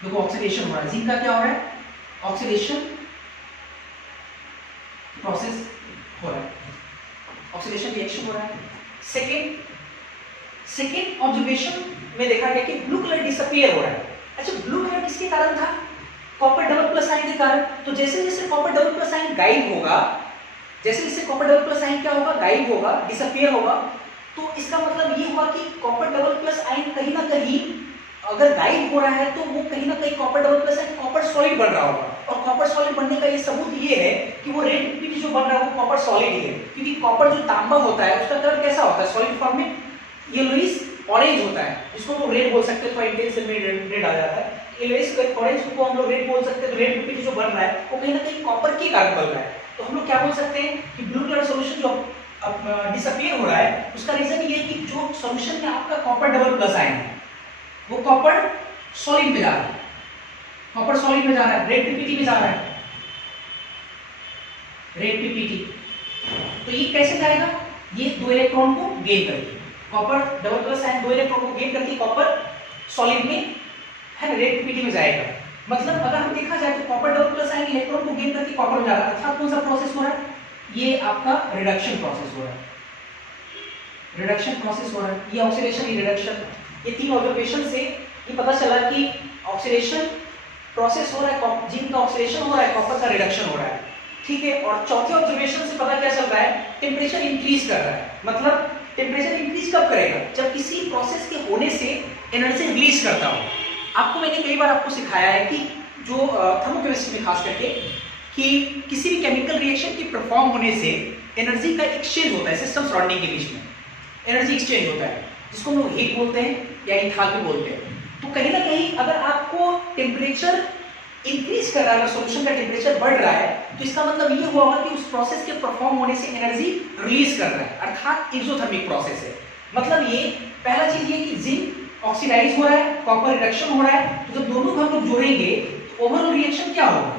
देखो ऑक्सीडेशन हो रहा है, जिंक का क्या हो रहा है, ऑक्सीडेशन प्रोसेस हो रहा है, ऑक्सीडेशन रिएक्शन हो रहा है। सेकेंड ऑब्जर्वेशन में देखा गया कि ब्लू कलर डिसअपियर हो रहा है। अच्छा, ब्लू कलर किसके कारण था, कॉपर डबल प्लस आयन के कारण। तो जैसे जैसे कॉपर डबल प्लस आयन गायब होगा, जैसे जैसे कॉपर डबल प्लस आयन क्या होगा, गायब होगा, डिसअपियर होगा, तो इसका मतलब ये हुआ कि कॉपर डबल प्लस आयन कहीं ना कहीं अगर गायब हो रहा है तो वो कहीं ना कहीं copper double plus ion copper solid बन रहा होगा, और कॉपर सॉलिड बनने का ये सबूत ये है कि वो रेड पीपीटी जो बन रहा है वो कॉपर सॉलिड ही है, क्योंकि कॉपर जो तांबा होता है उसका कलर कैसा होता है, सॉलिड फॉर्म में येलोइश ऑरेंज होता है, जिसको हम रेड बोल सकते हैं, थोड़ा इंटेंस में रेड आ जाता है, येलोइश ऑरेंज को हम लोग रेड बोल सकते हैं। तो रेड पीपीटी जो बन रहा है वो कहीं ना कहीं कॉपर के कारण बन रहा है। तो हम लोग क्या बोल सकते हैं कि ब्लू कलर सॉल्यूशन जो डिसअपियर हो रहा है उसका रीजन ये है कि जो सॉल्यूशन में आपका कॉपर डबल प्लस आयन है वो कॉपर सॉलिड में जा रहा है, कॉपर सॉलिड में जा रहा है, रेड पीपीटी में जा रहा है। Rate PPT. तो ये कैसे जाएगा, ये 2 इलेक्ट्रॉन को गेन करके, copper double plus ion 2 electron को गेन करके कॉपर सॉलिड में है ना रेट पीपीटी में जाएगा। मतलब अगर हम देखा जाए तो copper double plus ion electron को गेन करके कॉपर में जा रहा है, अर्थात कौन सा प्रोसेस हो रहा है, ये आपका रिडक्शन प्रोसेस हो रहा है, रिडक्शन प्रोसेस हो रहा है, ये ऑक्सीडेशन ये रिडक्शन। ये तीन ऑब्जर्वेशन से ये पता चला कि ऑक्सीडेशन प्रोसेस हो रहा है, जिंक का ऑक्सीडेशन हो रहा है, कॉपर का रिडक्शन हो रहा है, ठीक है। और चौथे ऑब्जर्वेशन से पता क्या चल रहा है, टेम्परेचर इंक्रीज कर रहा है। मतलब टेम्परेचर इंक्रीज कब करेगा, जब किसी प्रोसेस के होने से एनर्जी रिलीज करता हो। आपको मैंने कई बार आपको सिखाया है कि जो थर्मोकेमिस्ट्री में खास करके कि किसी भी केमिकल रिएक्शन के परफॉर्म होने से एनर्जी का एक्सचेंज होता है सिस्टम सराउंडिंग के बीच में, एनर्जी एक्सचेंज होता है जिसको हम लोग हीट बोलते हैं या इंथैल्पी बोलते हैं। तो कहीं ना कहीं अगर आपको टेम्परेचर इंक्रीज कर रहा है, अगर सॉल्यूशन का टेम्परेचर बढ़ रहा है, तो इसका मतलब ये हुआ कि उस प्रोसेस के परफॉर्म होने से एनर्जी रिलीज कर रहा है, अर्थात एक्सोथर्मिक प्रोसेस है। मतलब ये पहला चीज ये कि जिंक ऑक्सीडाइज हो रहा है, कॉपर रिडक्शन हो रहा है, तो जब दोनों को हम लोग जोड़ेंगे तो ओवरऑल रिएक्शन क्या होगा,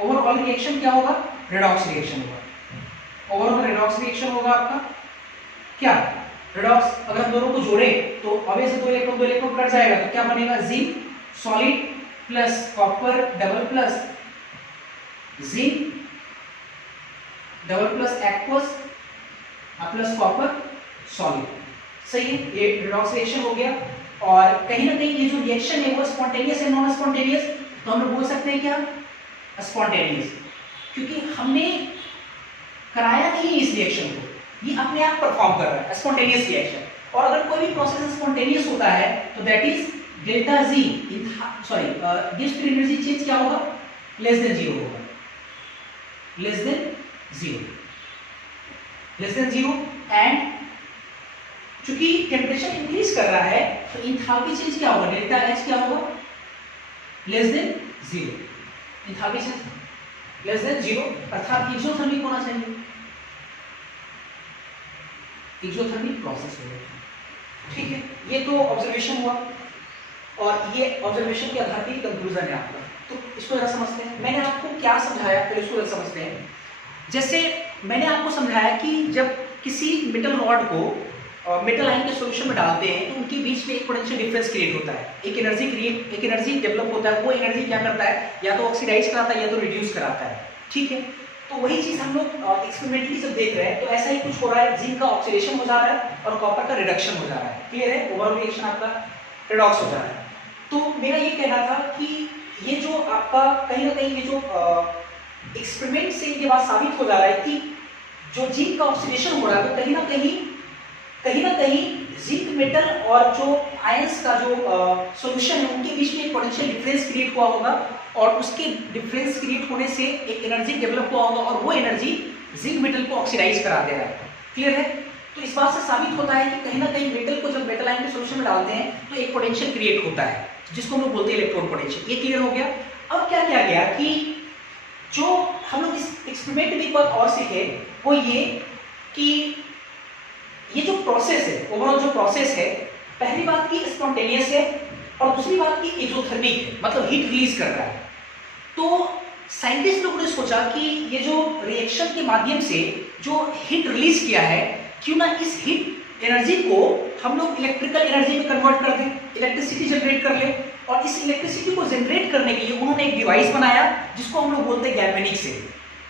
ओवरऑल रिएक्शन क्या होगा, रेडॉक्स रिएक्शन होगा। ओवरऑल रेडॉक्स रिएक्शन होगा आपका क्या, रेडॉक्स। अगर हम दोनों को जोड़े तो ऑब्वियसली दो इलेक्ट्रॉन कट जाएगा, तो क्या बनेगा, zinc solid plus copper double plus zinc double plus aqueous plus copper solid. सही है, ये रेडॉक्स रिएक्शन हो गया। और कहीं ना कहीं ये जो रिएक्शन है वो स्पॉन्टेनियस है नॉन स्पॉन्टेनियस, तो हम लोग बोल सकते हैं क्या, स्पॉन्टेनियस, क्योंकि हमने कराया नहीं इस रिएक्शन को, ये अपने आप परफॉर्म कर रहा है, स्पॉन्टेनियस रिएक्शन। और अगर कोई भी प्रोसेस स्पॉन्टेनियस होता है तो that is delta G, sorry gives free energy change क्या होगा, लेस देन जीरो होगा, less than zero, less than zero. And चूंकि टेम्परेचर इंक्रीज कर रहा है तो इंथैल्पी चेंज क्या होगा, डेल्टा एच क्या होगा, less than zero, enthalpy change less than zero, अर्थात एक्सोथर्मिक होना चाहिए, एक्सोथर्मिक प्रोसेस हो गया। ठीक है, ये तो ऑब्जर्वेशन हुआ और ये ऑब्जर्वेशन के आधार पर कंक्लूजन है आपका। तो इसको जरा समझते हैं, मैंने आपको क्या समझाया फिर इसको जरा समझते हैं। जैसे मैंने आपको समझाया कि जब किसी मेटल रॉड को मेटल आयन के सॉल्यूशन में डालते हैं तो उनके बीच में एक पोटेंशियल डिफरेंस क्रिएट होता है, एक एनर्जी डेवलप होता है। वो एनर्जी क्या करता है, या तो ऑक्सीडाइज कराता है या तो रिड्यूस कराता है, ठीक है। तो वही चीज हम लोग एक्सपेरिमेंटली जब देख रहे हैं तो ऐसा ही कुछ हो रहा है, जिंक का ऑक्सीडेशन हो जा रहा है और कॉपर का रिडक्शन हो जा रहा है, क्लियर है, ओवरऑल रिएक्शन आपका रिडॉक्स हो जा रहा है। तो मेरा ये कहना था कि ये जो आपका कहीं ना कहीं ये जो एक्सपेरिमेंट से ये बात साबित हो जा रहा है कि जो जिंक का ऑक्सीडेशन हो रहा है तो कहीं ना कहीं जिंक मेटल और जो आयंस का जो सॉल्यूशन है उनके बीच में एक पोटेंशियल डिफरेंस क्रिएट हुआ होगा और उसके डिफरेंस क्रिएट होने से एक एनर्जी डेवलप हुआ होगा और वो एनर्जी जिंक मेटल को ऑक्सीडाइज करा दे रहा है, क्लियर है। तो इस बात से साबित होता है कि कहीं ना कहीं मेटल को जब मेटल आयन के सॉल्यूशन में डालते हैं तो एक पोटेंशियल क्रिएट होता है जिसको हम लोग बोलते हैं इलेक्ट्रॉन पोटेंशियल। ये क्लियर हो गया। अब क्या किया गया कि जो हम लोग इस एक्सपेरिमेंट में एक बात और सीखे वो ये कि ये जो प्रोसेस है, ओवरऑल जो प्रोसेस है, पहली बात की स्पॉन्टेनियस है और दूसरी बात की एक्सोथर्मिक है, मतलब हीट रिलीज कर रहा है। तो साइंटिस्ट लोगों ने सोचा कि ये जो रिएक्शन के माध्यम से जो हीट रिलीज किया है, क्यों ना इस हीट एनर्जी को हम लोग इलेक्ट्रिकल एनर्जी में कन्वर्ट कर दें, इलेक्ट्रिसिटी जनरेट कर ले। और इस इलेक्ट्रिसिटी को जनरेट करने के लिए उन्होंने एक डिवाइस बनाया जिसको हम लोग बोलते हैं गैल्वेनिक से,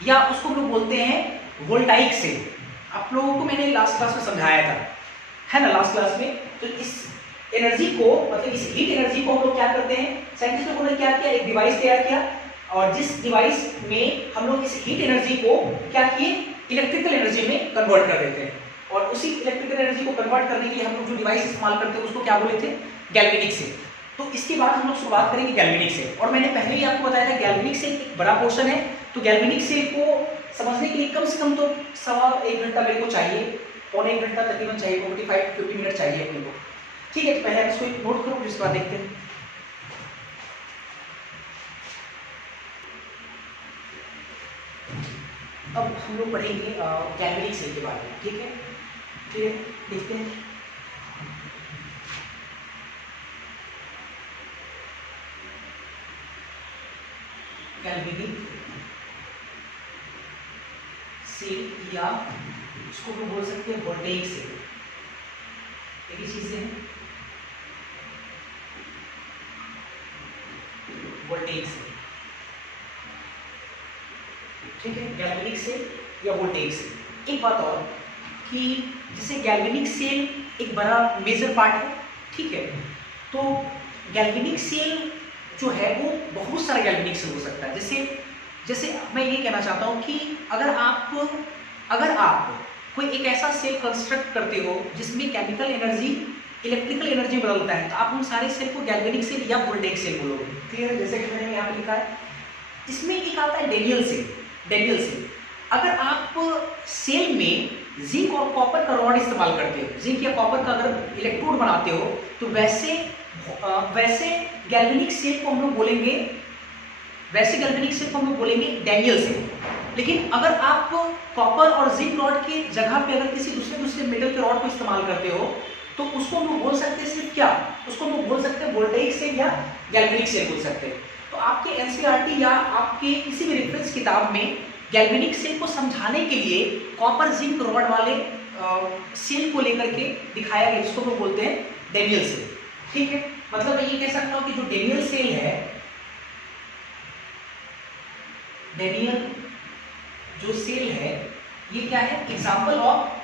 या उसको हम लोग बोलते हैं वोल्टाइक से। आप लोगों को मैंने लास्ट क्लास में समझाया था, है ना, लास्ट क्लास में। तो इस एनर्जी को, मतलब इस हीट एनर्जी को हम लोग क्या करते हैं, साइंटिस्ट लोगों ने क्या किया, एक डिवाइस तैयार किया और जिस डिवाइस में हम लोग इस हीट एनर्जी को क्या किए, इलेक्ट्रिकल एनर्जी में कन्वर्ट कर देते हैं। और उसी इलेक्ट्रिकल एनर्जी को कन्वर्ट करने के लिए हम लोग जो डिवाइस इस्तेमाल करते हैं उसको क्या बोले थे, गैल्वेनिक से। तो इसके बाद हम लोग शुरुआत करेंगे गैल्वेनिक से। और मैंने पहले ही आपको बताया था गैल्वेनिक से एक बड़ा पोर्शन है, तो गैल्वेनिक से को समझने के लिए कम से कम तो 1.25 घंटा मेरे को चाहिए, पौने 1 घंटा तकरीबन चाहिए, 45-50 मिनट चाहिए अपने को, ठीक है। तो पहले आप इसको नोट करो, जिसके बाद देखते हैं। अब हम लोग पढ़ेंगे गैल्वेनिक सेल के बारे में, ठीक है। फिर देखते हैं। गैल्वेनिक सेल या उसको भी बोल सकते हैं वोल्टेइक सेल, एक ही चीजें हैं, वोल्टेइक सेल, ठीक है, गैल्वेनिक सेल या वोल्टेइक सेल। एक बात और कि जैसे गैल्वेनिक सेल एक बड़ा मेजर पार्ट है, ठीक है, तो गैल्वेनिक सेल जो है वो बहुत सारा गैल्वेनिक सेल हो सकता है। जैसे मैं ये कहना चाहता हूँ कि अगर आप कोई एक ऐसा सेल कंस्ट्रक्ट करते हो जिसमें केमिकल एनर्जी इलेक्ट्रिकल एनर्जी बदलता है, तो आप उन सारे सेल को गैल्वेनिक सेल या वोल्टेइक सेल बोलोगे। क्लियर है? जैसे कि मैंने यहाँ पे लिखा है, इसमें एक आता है डेनियल सेल। डेनियल सेल, अगर आप सेल में जिंक और कॉपर का रॉड इस्तेमाल करते हो, जिंक या कॉपर का अगर इलेक्ट्रोड बनाते हो, तो वैसे गैल्वेनिक सेल को हम लोग बोलेंगे, वैसे गैल्वेनिक सेल को हम लोग बोलेंगे डेनियल सेल। लेकिन अगर आप कॉपर और जिंक रॉड के जगह पे अगर किसी दूसरे मेटल के रॉड को इस्तेमाल करते हो, तो उसको हम लोग बोल सकते हैं सिर्फ क्या, उसको हम लोग बोल सकते हैं वोल्टेइक सेल या गैल्वेनिक सेल बोल सकते हैं। तो आपके एनसीईआरटी या आपके किसी भी रेफरेंस किताब में गैल्वेनिक सेल को समझाने के लिए कॉपर जिंक रॉड वाले सेल को लेकर के दिखाया गया, जिसको हम बोलते हैं डेनियल सेल। ठीक है, मतलब मैं ये कह सकता हूं कि जो डेनियल सेल है, डेनियल जो सेल है ये क्या है, एग्जाम्पल ऑफ,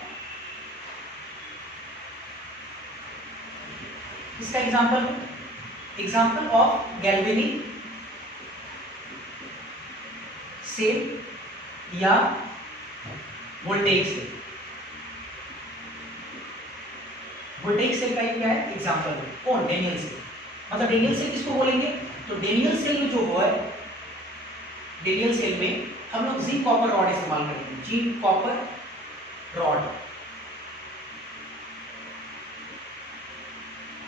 इसका एग्जाम्पल ऑफ गैल्वेनिक सेल या वोल्टेइक सेल। वोल्टेइक सेल का क्या है एग्जाम्पल है, कौन, डेनियल सेल। मतलब डेनियल सेल किसको बोलेंगे, तो डेनियल सेल में जो है, डेनियल सेल में हम लोग जिंक कॉपर रॉड इस्तेमाल करेंगे, जिंक कॉपर रॉड।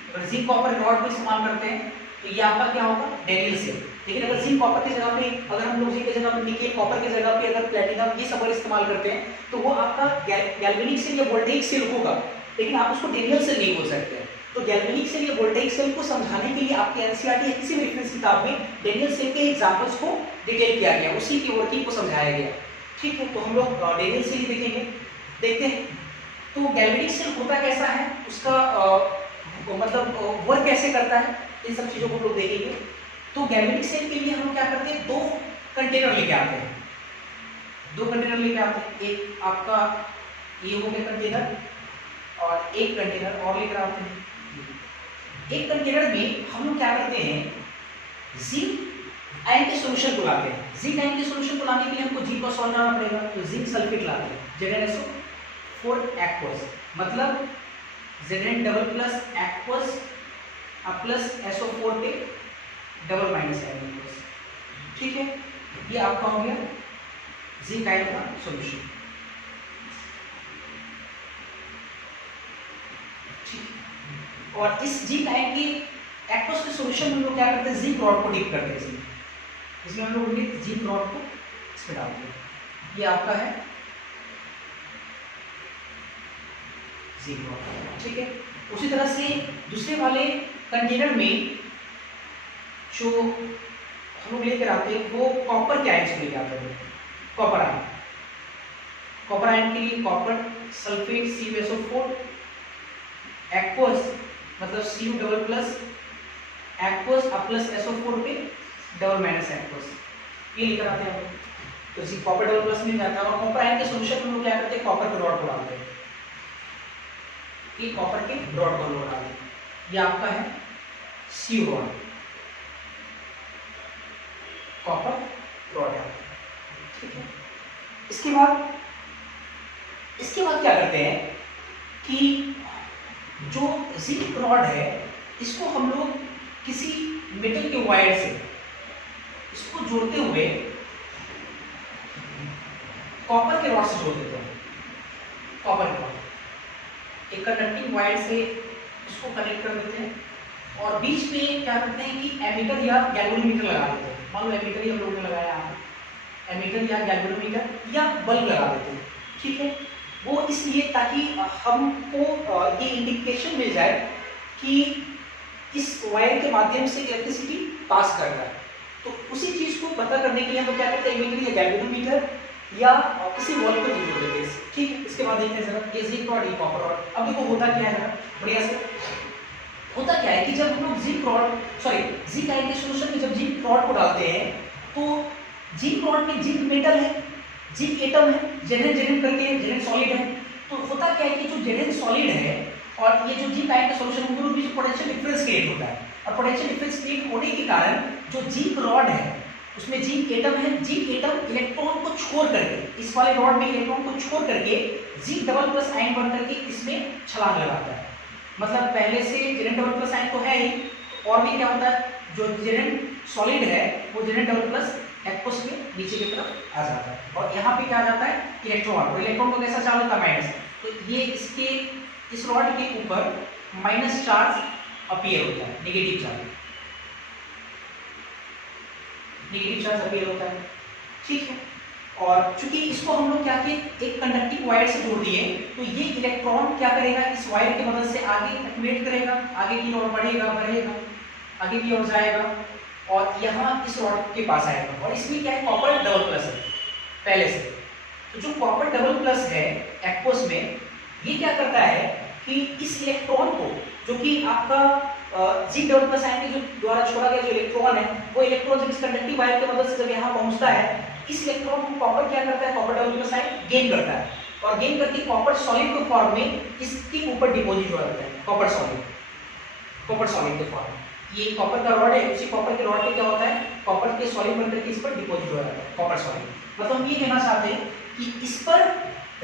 अगर जिंक कॉपर रॉड को इस्तेमाल करते हैं तो ये आपका क्या होगा, डेनियल सेल। लेकिन अगर जिंक कॉपर की जगह पे, अगर हम लोग जिंक की जगह पे निकेल, कॉपर की जगह पे अगर प्लेटिनम ये सब इस्तेमाल करते हैं, तो वो आपका गैल्वेनिक सेल या वोल्टेइक सेल होगा, लेकिन आप उसको डेनियल सेल नहीं बोल सकते। तो गैल्वेनिक सेल या वोल्टेइक सेल को समझाने के लिए आपके एनसीईआरटी या किसी भी रेफरेंस किताब में डेनियल सेल के एग्जांपल्स को डिटेल किया गया, उसी की वर्किंग को समझाया गया। ठीक है, तो हम लोग डेनियल सेल देखेंगे, देखते हैं। तो गैल्वेनिक सेल होता कैसा है, उसका मतलब वर्क कैसे करता है, इन सब चीजों को हम लोग देखेंगे। तो गैल्वेनिक सेल के लिए हम लोग क्या करते हैं, 2 कंटेनर लेके आते हैं, 2 कंटेनर लेके आते हैं। एक आपका ये हो गया कंटेनर, और एक कंटेनर और लेकर आते हैं। एक कंटेनर में हम लोग क्या करते हैं, जिंक आयन के सॉल्यूशन को लाते हैं। जिंक आयन के सॉल्यूशन को लाने के लिए हमको जिंक को सॉल्व करना पड़ेगा, तो जिंक सल्फेट लाते हैं, ZnSO4 एक्वस, मतलब Zn double plus aqueous plus SO4 पे डबल माइनस आयन। ठीक है, ये आपका हो गया जिंक आयन का सॉल्यूशन। और इस जिंक आयन की एक्वस के सॉल्यूशन में हम लोग क्या करते हैं, जिंक रॉड को डिप करते हैं इसमें हम लोग जिंक रॉड को इसमें डालते हैं। ये आपका है जिंक रॉड। ठीक है, उसी तरह से दूसरे वाले कंटेनर में जो हम लोग लेकर आते हैं वो कॉपर के आयन से लेकर आते हैं, कॉपर आयन। कॉपर आयन के लिए कॉपर सल्फेट CuSO4 एक्वस, मतलब Cu double plus aqueous plus SO4 पे डबल माइनस एक्वस, ये लेकर आते हैं हम। तो इसी कॉपर डबल प्लस में जाता है, और कॉपर आयन के सॉल्यूशन में हम लोग क्या करते हैं, कॉपर के रॉड को डालते हैं, ये कॉपर के रॉड को डालते हैं। ये आपका है Cu रॉड, कॉपर रॉड है। ठीक है, इसके बाद क्या करते हैं कि जो जिंक रॉड है इसको हम लोग किसी मेटल के वायर से इसको जोड़ते हुए कॉपर के रॉड से जोड़ देते हैं। कॉपर के रॉड एक कंडक्टिंग वायर से इसको कनेक्ट कर देते हैं, और बीच में क्या करते हैं कि एमीटर या गैल्वेनोमीटर लगा देते हैं। मान लो एमीटर ही हम लोगों ने लगाया यहाँ, एमीटर या गैल्वेनोमीटर या बल्ब लगा देते हैं। ठीक है, वो इसलिए ताकि हमको ये इंडिकेशन मिल जाए कि इस वायर के माध्यम से इलेक्ट्रिसिटी पास कर रहा है। तो उसी चीज को पता करने के लिए हम क्या करते हैं, एमीटर या गैल्वेनोमीटर या किसी वॉल को नहीं जोड़ देते, ठीक है। इसके बाद देखते हैं जरा ये जिंक रॉड, ये कॉपर रॉड। अब देखो होता क्या है जरा बढ़िया से, होता क्या है कि जब हम लोग जिंक रॉड जिंक आयन के सॉल्यूशन में जब जिंक रॉड को डालते हैं तो जिंक रॉड में जिंक मेटल है, जिंक एटम है, जेनेन करके जेनेन सॉलिड है। तो होता क्या है कि जो जेनेन सॉलिड है और ये जो जिंक आयन का सॉल्यूशन है उनके बीच पोटेंशियल डिफरेंस क्रिएट होता है, और पोटेंशियल डिफरेंस क्रिएट होने के कारण जो जिंक रॉड है उसमें जिंक एटम है, जिंक एटम इलेक्ट्रॉन को छोड़ करके इस वाले रॉड में इलेक्ट्रॉन को छोड़ करके जिंक डबल प्लस आयन बन करके इसमें छलांग लगाता है। मतलब पहले से जेनेन डबल प्लस आयन तो है ही, और भी क्या होता है जो जेनेन सॉलिड है वो जेनेन डबल प्लस एक्वस में नीचे की तरफ आ जाता है, और यहाँ पे क्या आ जाता है इलेक्ट्रॉन, और इलेक्ट्रॉन को कैसा चार्ज होता है माइनस। तो ये इसके इस रॉड के ऊपर माइनस चार्ज अपीयर होता है, नेगेटिव चार्ज अपीयर होता है, ठीक है। और चूंकि इसको हम लोग क्या किए एक कंडक्टिंग वायर से जोड़ दिए तो ये इलेक्ट्रॉन क्या करेगा इस वायर की मदद से आगे एक्यूमुलेट करेगा, आगे की ओर बढ़ेगा, आगे की ओर जाएगा और यहाँ इस रॉड के पास आएगा। और इसमें क्या है कॉपर डबल प्लस है पहले से। तो जो कॉपर डबल प्लस है एक्वस में, ये क्या करता है कि इस इलेक्ट्रॉन को जो कि आपका जिंक डबल प्लस आयन के जो द्वारा छोड़ा गया जो इलेक्ट्रॉन है, वो इलेक्ट्रॉन जब इस कंडक्टिंग वायर की मदद से जब यहाँ पहुंचता है, इस इलेक्ट्रॉन को कॉपर क्या करता है, copper double plus ion gain करता है, और गेन करके कॉपर सॉलिड के फॉर्म में इसके ऊपर डिपॉजिट हो जाता है, कॉपर सॉलिड के फॉर्म में। ये कॉपर का रॉड है, उसी कॉपर के रॉड पे क्या होता है कॉपर के सॉलिड बनकर के इस पर डिपॉजिट हो जाता है कॉपर सॉलिड। मतलब हम ये कहना चाहते हैं कि इस पर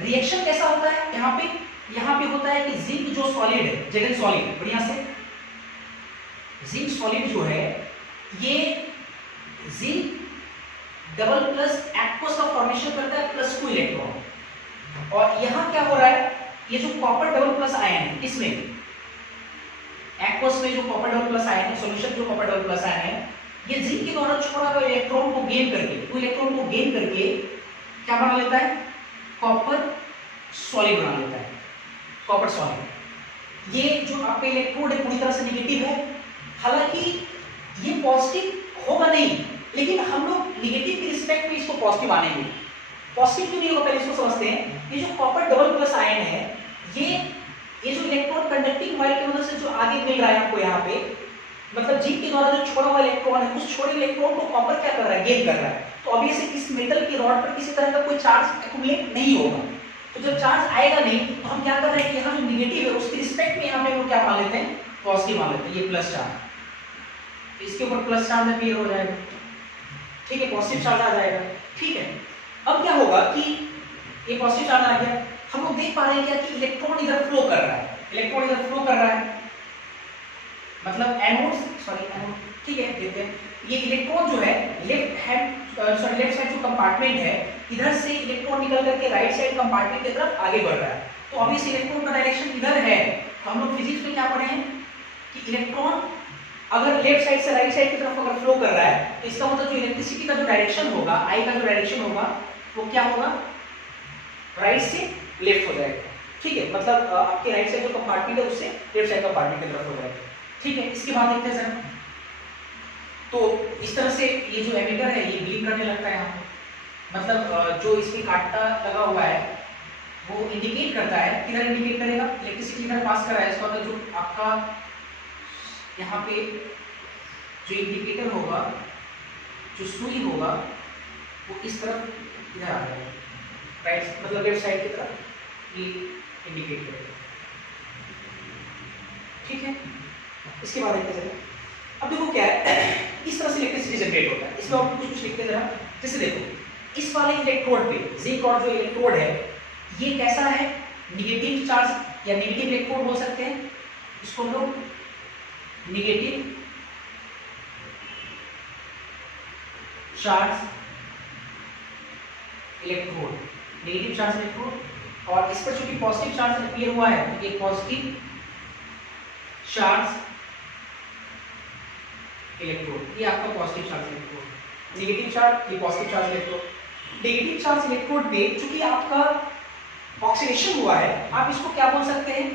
रिएक्शन कैसा होता है, यहाँ पे होता है कि जिंक जो सॉलिड है, जेनेन सॉलिड, बढ़िया से जिंक सॉलिड जो है ये जिंक डबल प्लस एक्वस का फॉर्मेशन करता है प्लस 2 इलेक्ट्रॉन, और यहाँ क्या हो रहा है ये जो कॉपर डबल प्लस आयन है इसमें एक्वस में जो कॉपर डबल प्लस आयन है, सॉल्यूशन जो कॉपर डबल प्लस आयन है, ये जिंक के द्वारा छोड़ा हुआ इलेक्ट्रॉन को गेन करके क्या बना लेता है कॉपर सॉलिड बना लेता है, कॉपर सॉलिड। ये जो आपका इलेक्ट्रोड है पूरी तरह से नेगेटिव है, हालांकि ये पॉजिटिव होगा नहीं, लेकिन हम लोग नेगेटिव के रिस्पेक्ट में इसको पॉजिटिव आनेंगे। पॉजिटिव क्यों नहीं होगा पहले इसको समझते हैं। ये जो कॉपर डबल प्लस आयन है, ये जो इलेक्ट्रॉन कंडक्टिंग वायर की मदद से जो आगे मिल रहा है आपको यहाँ पे, मतलब जिंक के द्वारा जो छोड़ा हुआ इलेक्ट्रॉन है, उस छोड़े इलेक्ट्रॉन को कॉपर क्या कर रहा है गेन कर रहा है। तो ऑब्वियसली इस मेटल की रॉड पर किसी तरह का कोई चार्ज एक्यूमुलेट नहीं होगा, तो जब चार्ज आएगा नहीं तो हम क्या कर रहे हैं कि यहाँ जो नेगेटिव है उसके रिस्पेक्ट में यहाँ पे वो क्या मान लेते हैं पॉजिटिव मान लेते हैं, ये प्लस चार्ज, इसके ऊपर प्लस चार्ज अपीयर हो जाएगा, ठीक है, पॉजिटिव चार्ज आ जाएगा, ठीक है। अब क्या होगा कि ये पॉजिटिव चार्ज आ गया, हम लोग देख पा रहे हैं क्या कि इलेक्ट्रॉन इधर फ्लो कर रहा है, मतलब एनोड, ठीक है, देखते हैं ये इलेक्ट्रॉन जो है लेफ्ट साइड जो कंपार्टमेंट है इधर से इलेक्ट्रॉन निकल करके राइट साइड कंपार्टमेंट की तरफ आगे बढ़ रहा है। तो अभी इस इलेक्ट्रॉन का डायरेक्शन इधर है, तो हम लोग फिजिक्स में क्या पढ़े हैं कि इलेक्ट्रॉन अगर लेफ्ट साइड से राइट साइड की तरफ अगर फ्लो कर रहा है तो इसका मतलब जो इलेक्ट्रिसिटी का जो डायरेक्शन होगा, आई का जो डायरेक्शन होगा वो क्या होगा, राइट से लेफ्ट हो जाएगा, ठीक है, मतलब आपके राइट साइड जो कंपार्टमेंट है उससे लेफ्ट साइड कंपार्टमेंट की तरफ हो जाएगा, ठीक है। इसके बाद देखते हैं जरा, तो इस तरह से ये जो एमिटर है ये ब्लिंक करने लगता है यहाँ पे, मतलब जो इसमें कांटा लगा हुआ है वो इंडिकेट करता है, किधर इंडिकेट करेगा, इलेक्ट्रिसिटी इधर पास कर रहा है, इसका मतलब जो आपका यहाँ पे जो इंडिकेटर होगा, जो सुई होगा वो इस तरफ इधर आ जाएगा, राइट मतलब लेफ्ट साइड की तरफ ये इंडिकेट करेगा, ठीक है। इसके बाद देखते हैं, अब देखो क्या है, इस तरह से इलेक्ट्रिसिटी जनरेट होता है। इसमें और कुछ लिखते हैं जरा, जैसे देखो इस वाले इलेक्ट्रोड पे जिंक रॉड जो इलेक्ट्रोड है ये कैसा है, निगेटिव चार्ज या निगेटिव इलेक्ट्रोड बोल सकते हैं इसको हम लोग, निगेटिव चार्ज इलेक्ट्रोड, और इस पर चूंकि पॉजिटिव चार्ज अपीयर हुआ है तो ये पॉजिटिव चार्ज इलेक्ट्रोड, ये आपका positive charge electrode, negative charge ये positive charge electrode. Negative charge electrode पे चूंकि आपका ऑक्सीडेशन हुआ है, आप इसको क्या बोल सकते हैं,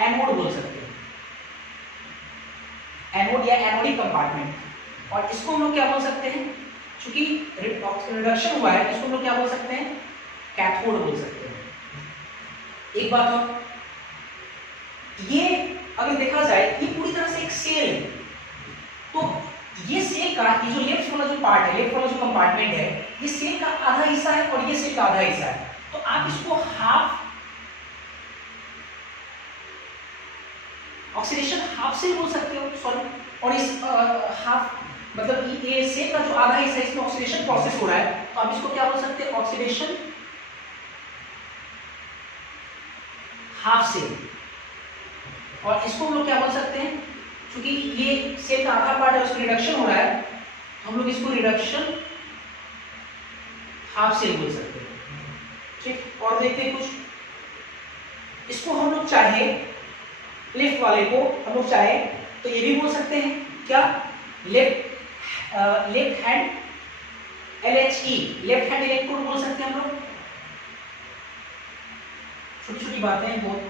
एनोड बोल सकते हैं, एनोड या एनोडिक कंपार्टमेंट, और इसको हम लोग क्या बोल सकते हैं, चूंकि रिडक्शन हुआ है इसको हम लोग क्या बोल सकते हैं, कैथोड बोल सकते हैं। एक बात और, ये अगर देखा जाए ये पूरी तरह से एक सेल है, तो ये सेल का ये जो लेफ्ट वाला जो पार्ट है, लेफ्ट वाला जो कंपार्टमेंट है, ये सेल का आधा हिस्सा है और ये सेल का आधा हिस्सा है। तो आप इसको हाफ ऑक्सीडेशन हाफ सेल बोल सकते हो, सॉरी। और इस हाफ मतलब ये सेल का जो आधा हिस्सा है इसमें ऑक्सीडेशन प्रोसेस हो रहा है, तो आप इसको क्या बोल सकते हैं, ऑक्सीडेशन हाफ सेल। और इसको हम लोग क्या बोल सकते हैं, क्योंकि ये सेल का आधा पार्ट है उसमें रिडक्शन हो रहा है, तो हम लोग इसको रिडक्शन हाफ सेल बोल सकते हैं, ठीक। और देखते हैं कुछ, इसको हम लोग चाहे लेफ्ट वाले को हम लोग चाहे तो ये भी बोल सकते हैं क्या, left hand LHE, left hand electrode बोल सकते हैं हम लोग। छोटी छोटी बातें हैं, बहुत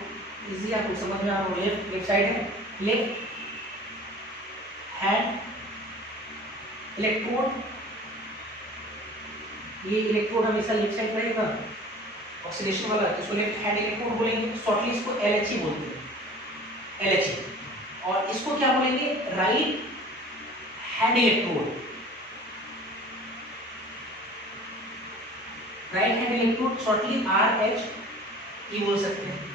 इजी आपको समझ में आ रहा है। लेफ्ट साइड है, लेफ्ट हैंड इलेक्ट्रोड, ये इलेक्ट्रोड हमेशा लेफ्ट साइड रहेगा ऑक्सीडेशन वाला, इसको लेफ्ट हैंड इलेक्ट्रोड बोलेंगे। शॉर्टली इसको LHE बोलते हैं, LHE। और इसको क्या बोलेंगे, right hand electrode, right hand electrode shortly RHE बोल सकते हैं।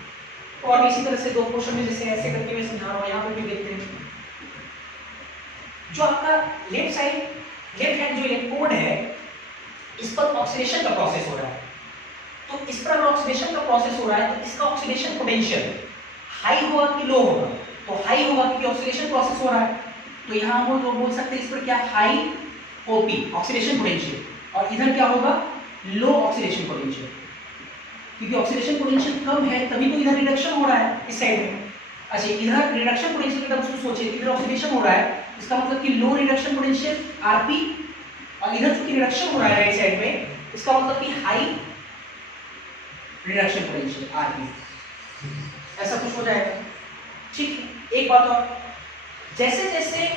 और इसी तरह से दो पोर्शन में जैसे ऐसे करके मैं समझा रहा हूं, यहां पर भी देखते हैं जो आपका लेफ्ट साइड लेफ्ट हैंड जो इलेक्ट्रोड है इस पर ऑक्सीडेशन का प्रोसेस हो रहा है। तो इस पर ऑक्सीडेशन का प्रोसेस हो रहा है तो इसका ऑक्सीडेशन पोटेंशियल हाई होगा कि लो होगा, तो हाई होगा क्योंकि ऑक्सीडेशन प्रोसेस हो रहा है। तो यहाँ हम लोग बोल सकते हैं इस पर क्या, हाई OP ऑक्सीडेशन पोटेंशियल, और इधर क्या होगा, लो ऑक्सीडेशन पोटेंशियल। क्योंकि ऑक्सीडेशन पोटेंशियल कम है तभी तो इधर रिडक्शन हो रहा है इस साइड में। अच्छा, इधर रिडक्शन पोटेंशियल की तरफ से सोचिए, इधर ऑक्सीडेशन हो रहा है, इसका मतलब कि लो रिडक्शन पोटेंशियल RP, और इधर चूंकि रिडक्शन हो रहा है राइट साइड में, इसका मतलब कि हाई रिडक्शन पोटेंशियल RP, ऐसा कुछ हो जाएगा, ठीक। एक बात और, जैसे जैसे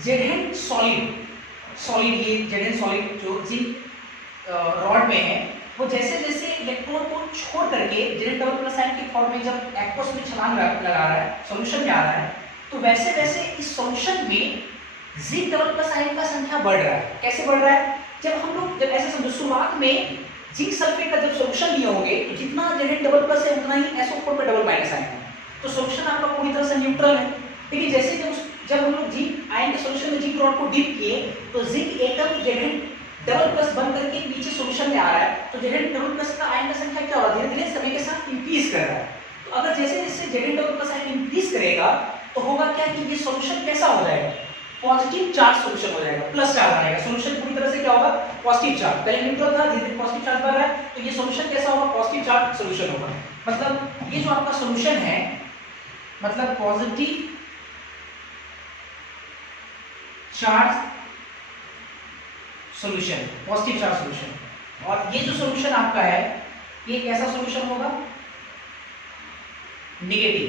Z सॉलिड ये Z सॉलिड जो जिंक रॉड में है, वो जैसे जैसे इलेक्ट्रॉन को छोड़ करके Z++ के फॉर्म में जब एक्वस में छलांग लगा रहा है, सॉल्यूशन में आ रहा है, तो वैसे वैसे इस सॉल्यूशन में Z++ आयन का संख्या बढ़ रहा है। कैसे बढ़ रहा है, जब हम लोग जब ऐसे समझो शुरुआत में जिंक सल्फेट का जब सॉल्यूशन लिए होंगे तो जितना Z++ है उतना ही SO4 पे डबल माइनस आएगा, तो सॉल्यूशन आपका पूरी तरह से न्यूट्रल है। लेकिन जैसे जब हम लोग जिंक आयन के सॉल्यूशन में जिंक रॉड को डिप किए तो जिंक एटम Z++ बन करके नीचे सॉल्यूशन में आ रहा है, तो Z++ का आयन का संख्या क्या हो रहा है, धीरे धीरे समय के साथ इंक्रीज कर रहा है। तो अगर जैसे जैसे Z++ आयन इंक्रीज करेगा तो होगा क्या कि ये सॉल्यूशन कैसा हो जाएगा, पॉजिटिव चार्ज सॉल्यूशन हो जाएगा, प्लस चार्ज आएगा, सॉल्यूशन पूरी तरह से क्या होगा, पॉजिटिव चार्ज। पहले न्यूट्रल था, धीरे धीरे पॉजिटिव चार्ज बढ़ रहा है, तो ये सॉल्यूशन कैसा होगा, पॉजिटिव चार्ज सॉल्यूशन होगा। मतलब ये जो आपका सॉल्यूशन है मतलब positive charge solution, positive charge solution. और ये जो सॉल्यूशन आपका है ये कैसा सॉल्यूशन होगा, नेगेटिव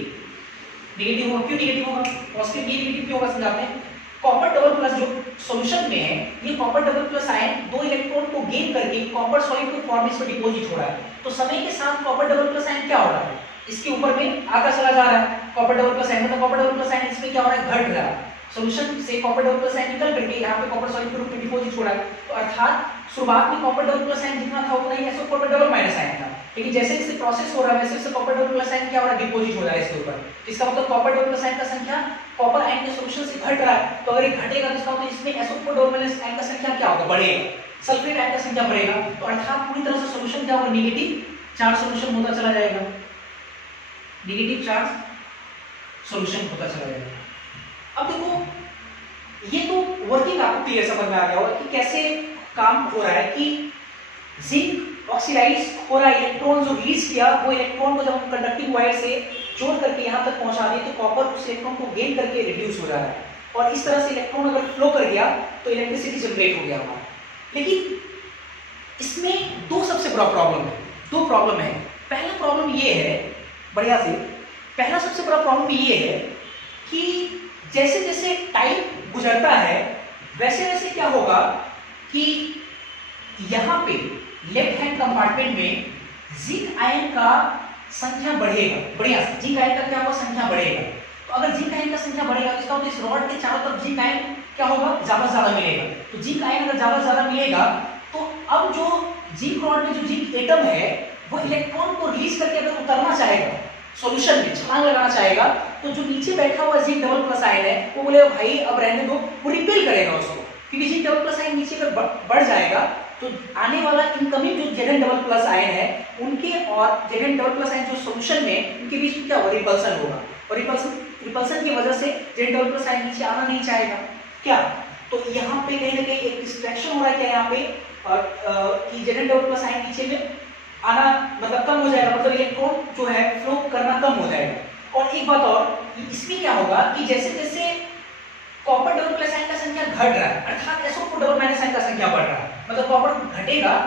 होगा। क्यों नेगेटिव होगा, पॉजिटिव नेगेटिव क्यों होगा समझाते हैं। कॉपर डबल प्लस जो सॉल्यूशन में है, ये कॉपर डबल प्लस आयन दो इलेक्ट्रॉन को गेन करके कॉपर सॉलिड के फॉर्म में इसमें डिपॉजिट हो रहा है। तो समय के साथ कॉपर डबल प्लस आयन क्या हो रहा है, इसके ऊपर में आता चला जा रहा है। कॉपर डबल प्लस आयन मतलब कॉपर डबल प्लस आयन इसमें क्या हो रहा है, घट रहा है। सॉल्यूशन से कॉपर डबल प्लस आयन निकल करके यहाँ पे कॉपर सॉलिड के रूप में डिपॉजिट हो रहा है। तो अर्थात शुरुआत में कॉपर डबल प्लस आयन जितना था उतना ही SO4 पर डबल माइनस आयन था, लेकिन जैसे जैसे प्रोसेस हो रहा है वैसे वैसे कॉपर डबल प्लस आयन क्या हो रहा है, डिपॉजिट हो रहा है इसके ऊपर। इसका मतलब कॉपर डबल प्लस आयन का संख्या कॉपर आयन के सॉल्यूशन से घट रहा है। तो अगर ये घटेगा तो इसका मतलब इसमें SO4 डबल माइनस आयन का संख्या क्या होगा, बढ़ेगा, सल्फेट आयन का संख्या बढ़ेगा। तो अर्थात पूरी तरह से सॉल्यूशन क्या होगा, नेगेटिव चार्ज सॉल्यूशन होता चला जाएगा, नेगेटिव चार्ज सॉल्यूशन होता चला जाएगा। अब देखो ये तो वर्किंग आपको क्लियर समझ में आ गया होगा कि कैसे काम हो रहा है कि जिंक ऑक्सीडाइज हो रहा है, इलेक्ट्रॉन जो रिलीज किया वो इलेक्ट्रॉन को जब हम कंडक्टिंग वायर से जोड़ करके यहाँ तक पहुंचा दिए तो कॉपर उस इलेक्ट्रॉन को गेन करके रिड्यूस हो जा रहा है। और इस तरह से इलेक्ट्रॉन अगर फ्लो कर गया तो इलेक्ट्रिसिटी जनरेट हो गया हमारा। लेकिन इसमें दो सबसे बड़ा प्रॉब्लम है, दो प्रॉब्लम है। पहला प्रॉब्लम ये है, बढ़िया से, पहला सबसे बड़ा प्रॉब्लम ये है कि जैसे जैसे टाइम गुजरता है वैसे वैसे क्या होगा कि यहाँ पे लेफ्ट हैंड कंपार्टमेंट में जिंक आयन का संख्या बढ़ेगा, बढ़िया, जिंक आयन का क्या होगा, संख्या बढ़ेगा। तो अगर जिंक आयन का संख्या बढ़ेगा तो इसका मतलब इस रॉड के चारों तरफ जिंक आयन क्या होगा, ज्यादा से ज्यादा मिलेगा। तो जिंक आयन अगर ज्यादा से ज्यादा मिलेगा तो अब जो जिंक रॉड में जो जिंक एटम है वो इलेक्ट्रॉन को रिलीज करके अगर उतरना चाहेगा, सॉल्यूशन में छलांग लगाना चाहेगा, तो जो नीचे बैठा हुआ जिंक डबल प्लस आयन है वो बोलेगा भाई अब रहने दो, वो रिपेल करेगा उसको, क्योंकि जिंक डबल प्लस आयन नीचे अगर बढ़ जाएगा तो आने वाला इनकमिंग जो Zn डबल प्लस आयन है उनके और Zn डबल प्लस आयन जो सॉल्यूशन में उनके बीच में क्या होगा, रिपल्सन होगा, और रिपल्सन की वजह से Zn डबल प्लस आयन नीचे आना नहीं चाहेगा क्या। तो यहाँ पे कहीं ना कहीं एक डिस्ट्रैक्शन हो रहा है क्या यहाँ पे कि Zn डबल प्लस आयन नीचे में आना मतलब कम हो जाएगा, मतलब इलेक्ट्रॉन जो है फ्लो करना कम हो जाएगा। और एक बात और, इसमें क्या होगा कि जैसे जैसे कॉपर डबल प्लस आयन का संख्या घट रहा है अर्थात SO4 डबल माइनस आयन का संख्या बढ़ रहा है, मतलब कॉपर घटेगा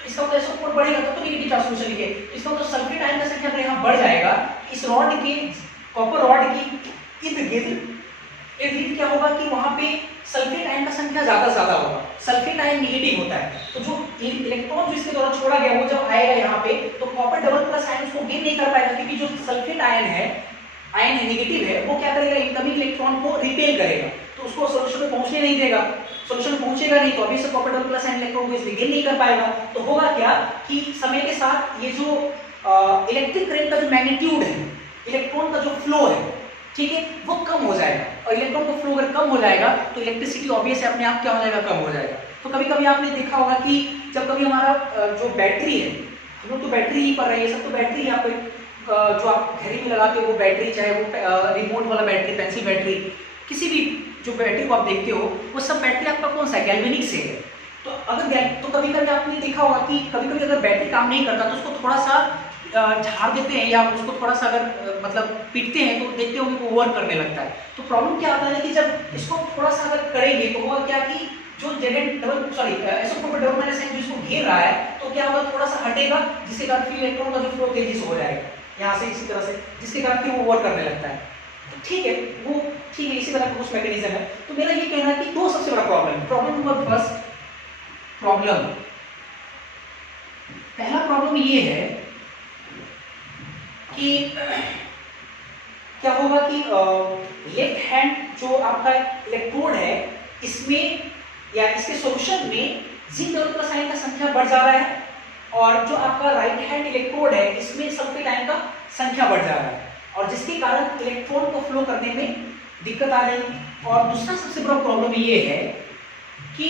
तो इसका मतलब SO4 बढ़ेगा तो नेगेटिव चार्ज सॉल्यूशन लिखे, इसका मतलब सल्फेट आयन का संख्या अगर यहाँ बढ़ जाएगा, इस रॉड के कॉपर रॉड की इर्द-गिर्द क्या होगा कि वहां पे सल्फेट आयन का संख्या ज्यादा से ज्यादा होगा, सल्फेट आयन नेगेटिव होता है, तो जो इलेक्ट्रॉन जो इसके द्वारा छोड़ा गया वो जब आएगा यहाँ पे तो कॉपर डबल प्लस आयन उसको गेन नहीं कर पाएगा, क्योंकि जो सल्फेट आयन है नेगेटिव है, वो क्या करेगा, इनकमिंग इलेक्ट्रॉन को रिपेल करेगा, तो उसको सॉल्यूशन में पहुंचने नहीं देगा, सॉल्यूशन में पहुंचेगा नहीं तो अभी से copper double plus ion electron को इसलिए गेन नहीं कर पाएगा। तो होगा क्या कि समय के साथ ये जो इलेक्ट्रिक करंट का जो मैग्नीट्यूड है, इलेक्ट्रॉन का जो फ्लो है, ठीक है, वो कम हो जाएगा, और इलेक्ट्रॉन का फ्लो अगर कम हो जाएगा तो इलेक्ट्रिसिटी ऑब्वियस है अपने आप क्या हो जाएगा, कम हो जाएगा। तो कभी कभी आपने देखा होगा कि जब कभी हमारा जो बैटरी है, हम लोग तो बैटरी ही पढ़ रहे हैं, ये सब तो बैटरी है, आपको जो आप घड़ी में लगाते हो वो बैटरी, चाहे वो रिमोट वाला बैटरी, पेंसिल बैटरी, किसी भी जो बैटरी को आप देखते हो वो सब बैटरी आपका कौन सा है, गैल्वेनिक से है। तो अगर तो कभी कभी आपने देखा होगा कि कभी कभी अगर बैटरी काम नहीं करता तो उसको थोड़ा सा झाड़ देते हैं या उसको थोड़ा सा अगर मतलब पीटते हैं तो देखते होंगे वो ओवर करने लगता है। तो प्रॉब्लम क्या आता है कि जब इसको थोड़ा सा अगर करेंगे तो होगा क्या कि जो SO4 डबल माइनस आयन जिसको घेर रहा है तो क्या होगा, थोड़ा सा हटेगा, जिसके कारण फिर इलेक्ट्रॉन का जो फ्लो तेजी से हो जाएगा यहाँ से इसी तरह से, जिसके कारण फिर वो ओवर करने लगता है। तो ठीक है, वो ठीक है, इसी तरह का कुछ मैकेनिज्म है। तो मेरा ये कहना है कि दो सबसे बड़ा प्रॉब्लम नंबर फर्स्ट प्रॉब्लम, पहला प्रॉब्लम ये है कि क्या होगा कि लेफ्ट हैंड जो आपका इलेक्ट्रोड है इसमें या इसके सॉल्यूशन में जिंक डबल प्लस आयन का संख्या बढ़ जा रहा है, और जो आपका राइट हैंड इलेक्ट्रोड है इसमें सल्फेट आयन का संख्या बढ़ जा रहा है, और जिसके कारण इलेक्ट्रॉन को फ्लो करने में दिक्कत आ रही है। और दूसरा सबसे बड़ा प्रॉब्लम ये है कि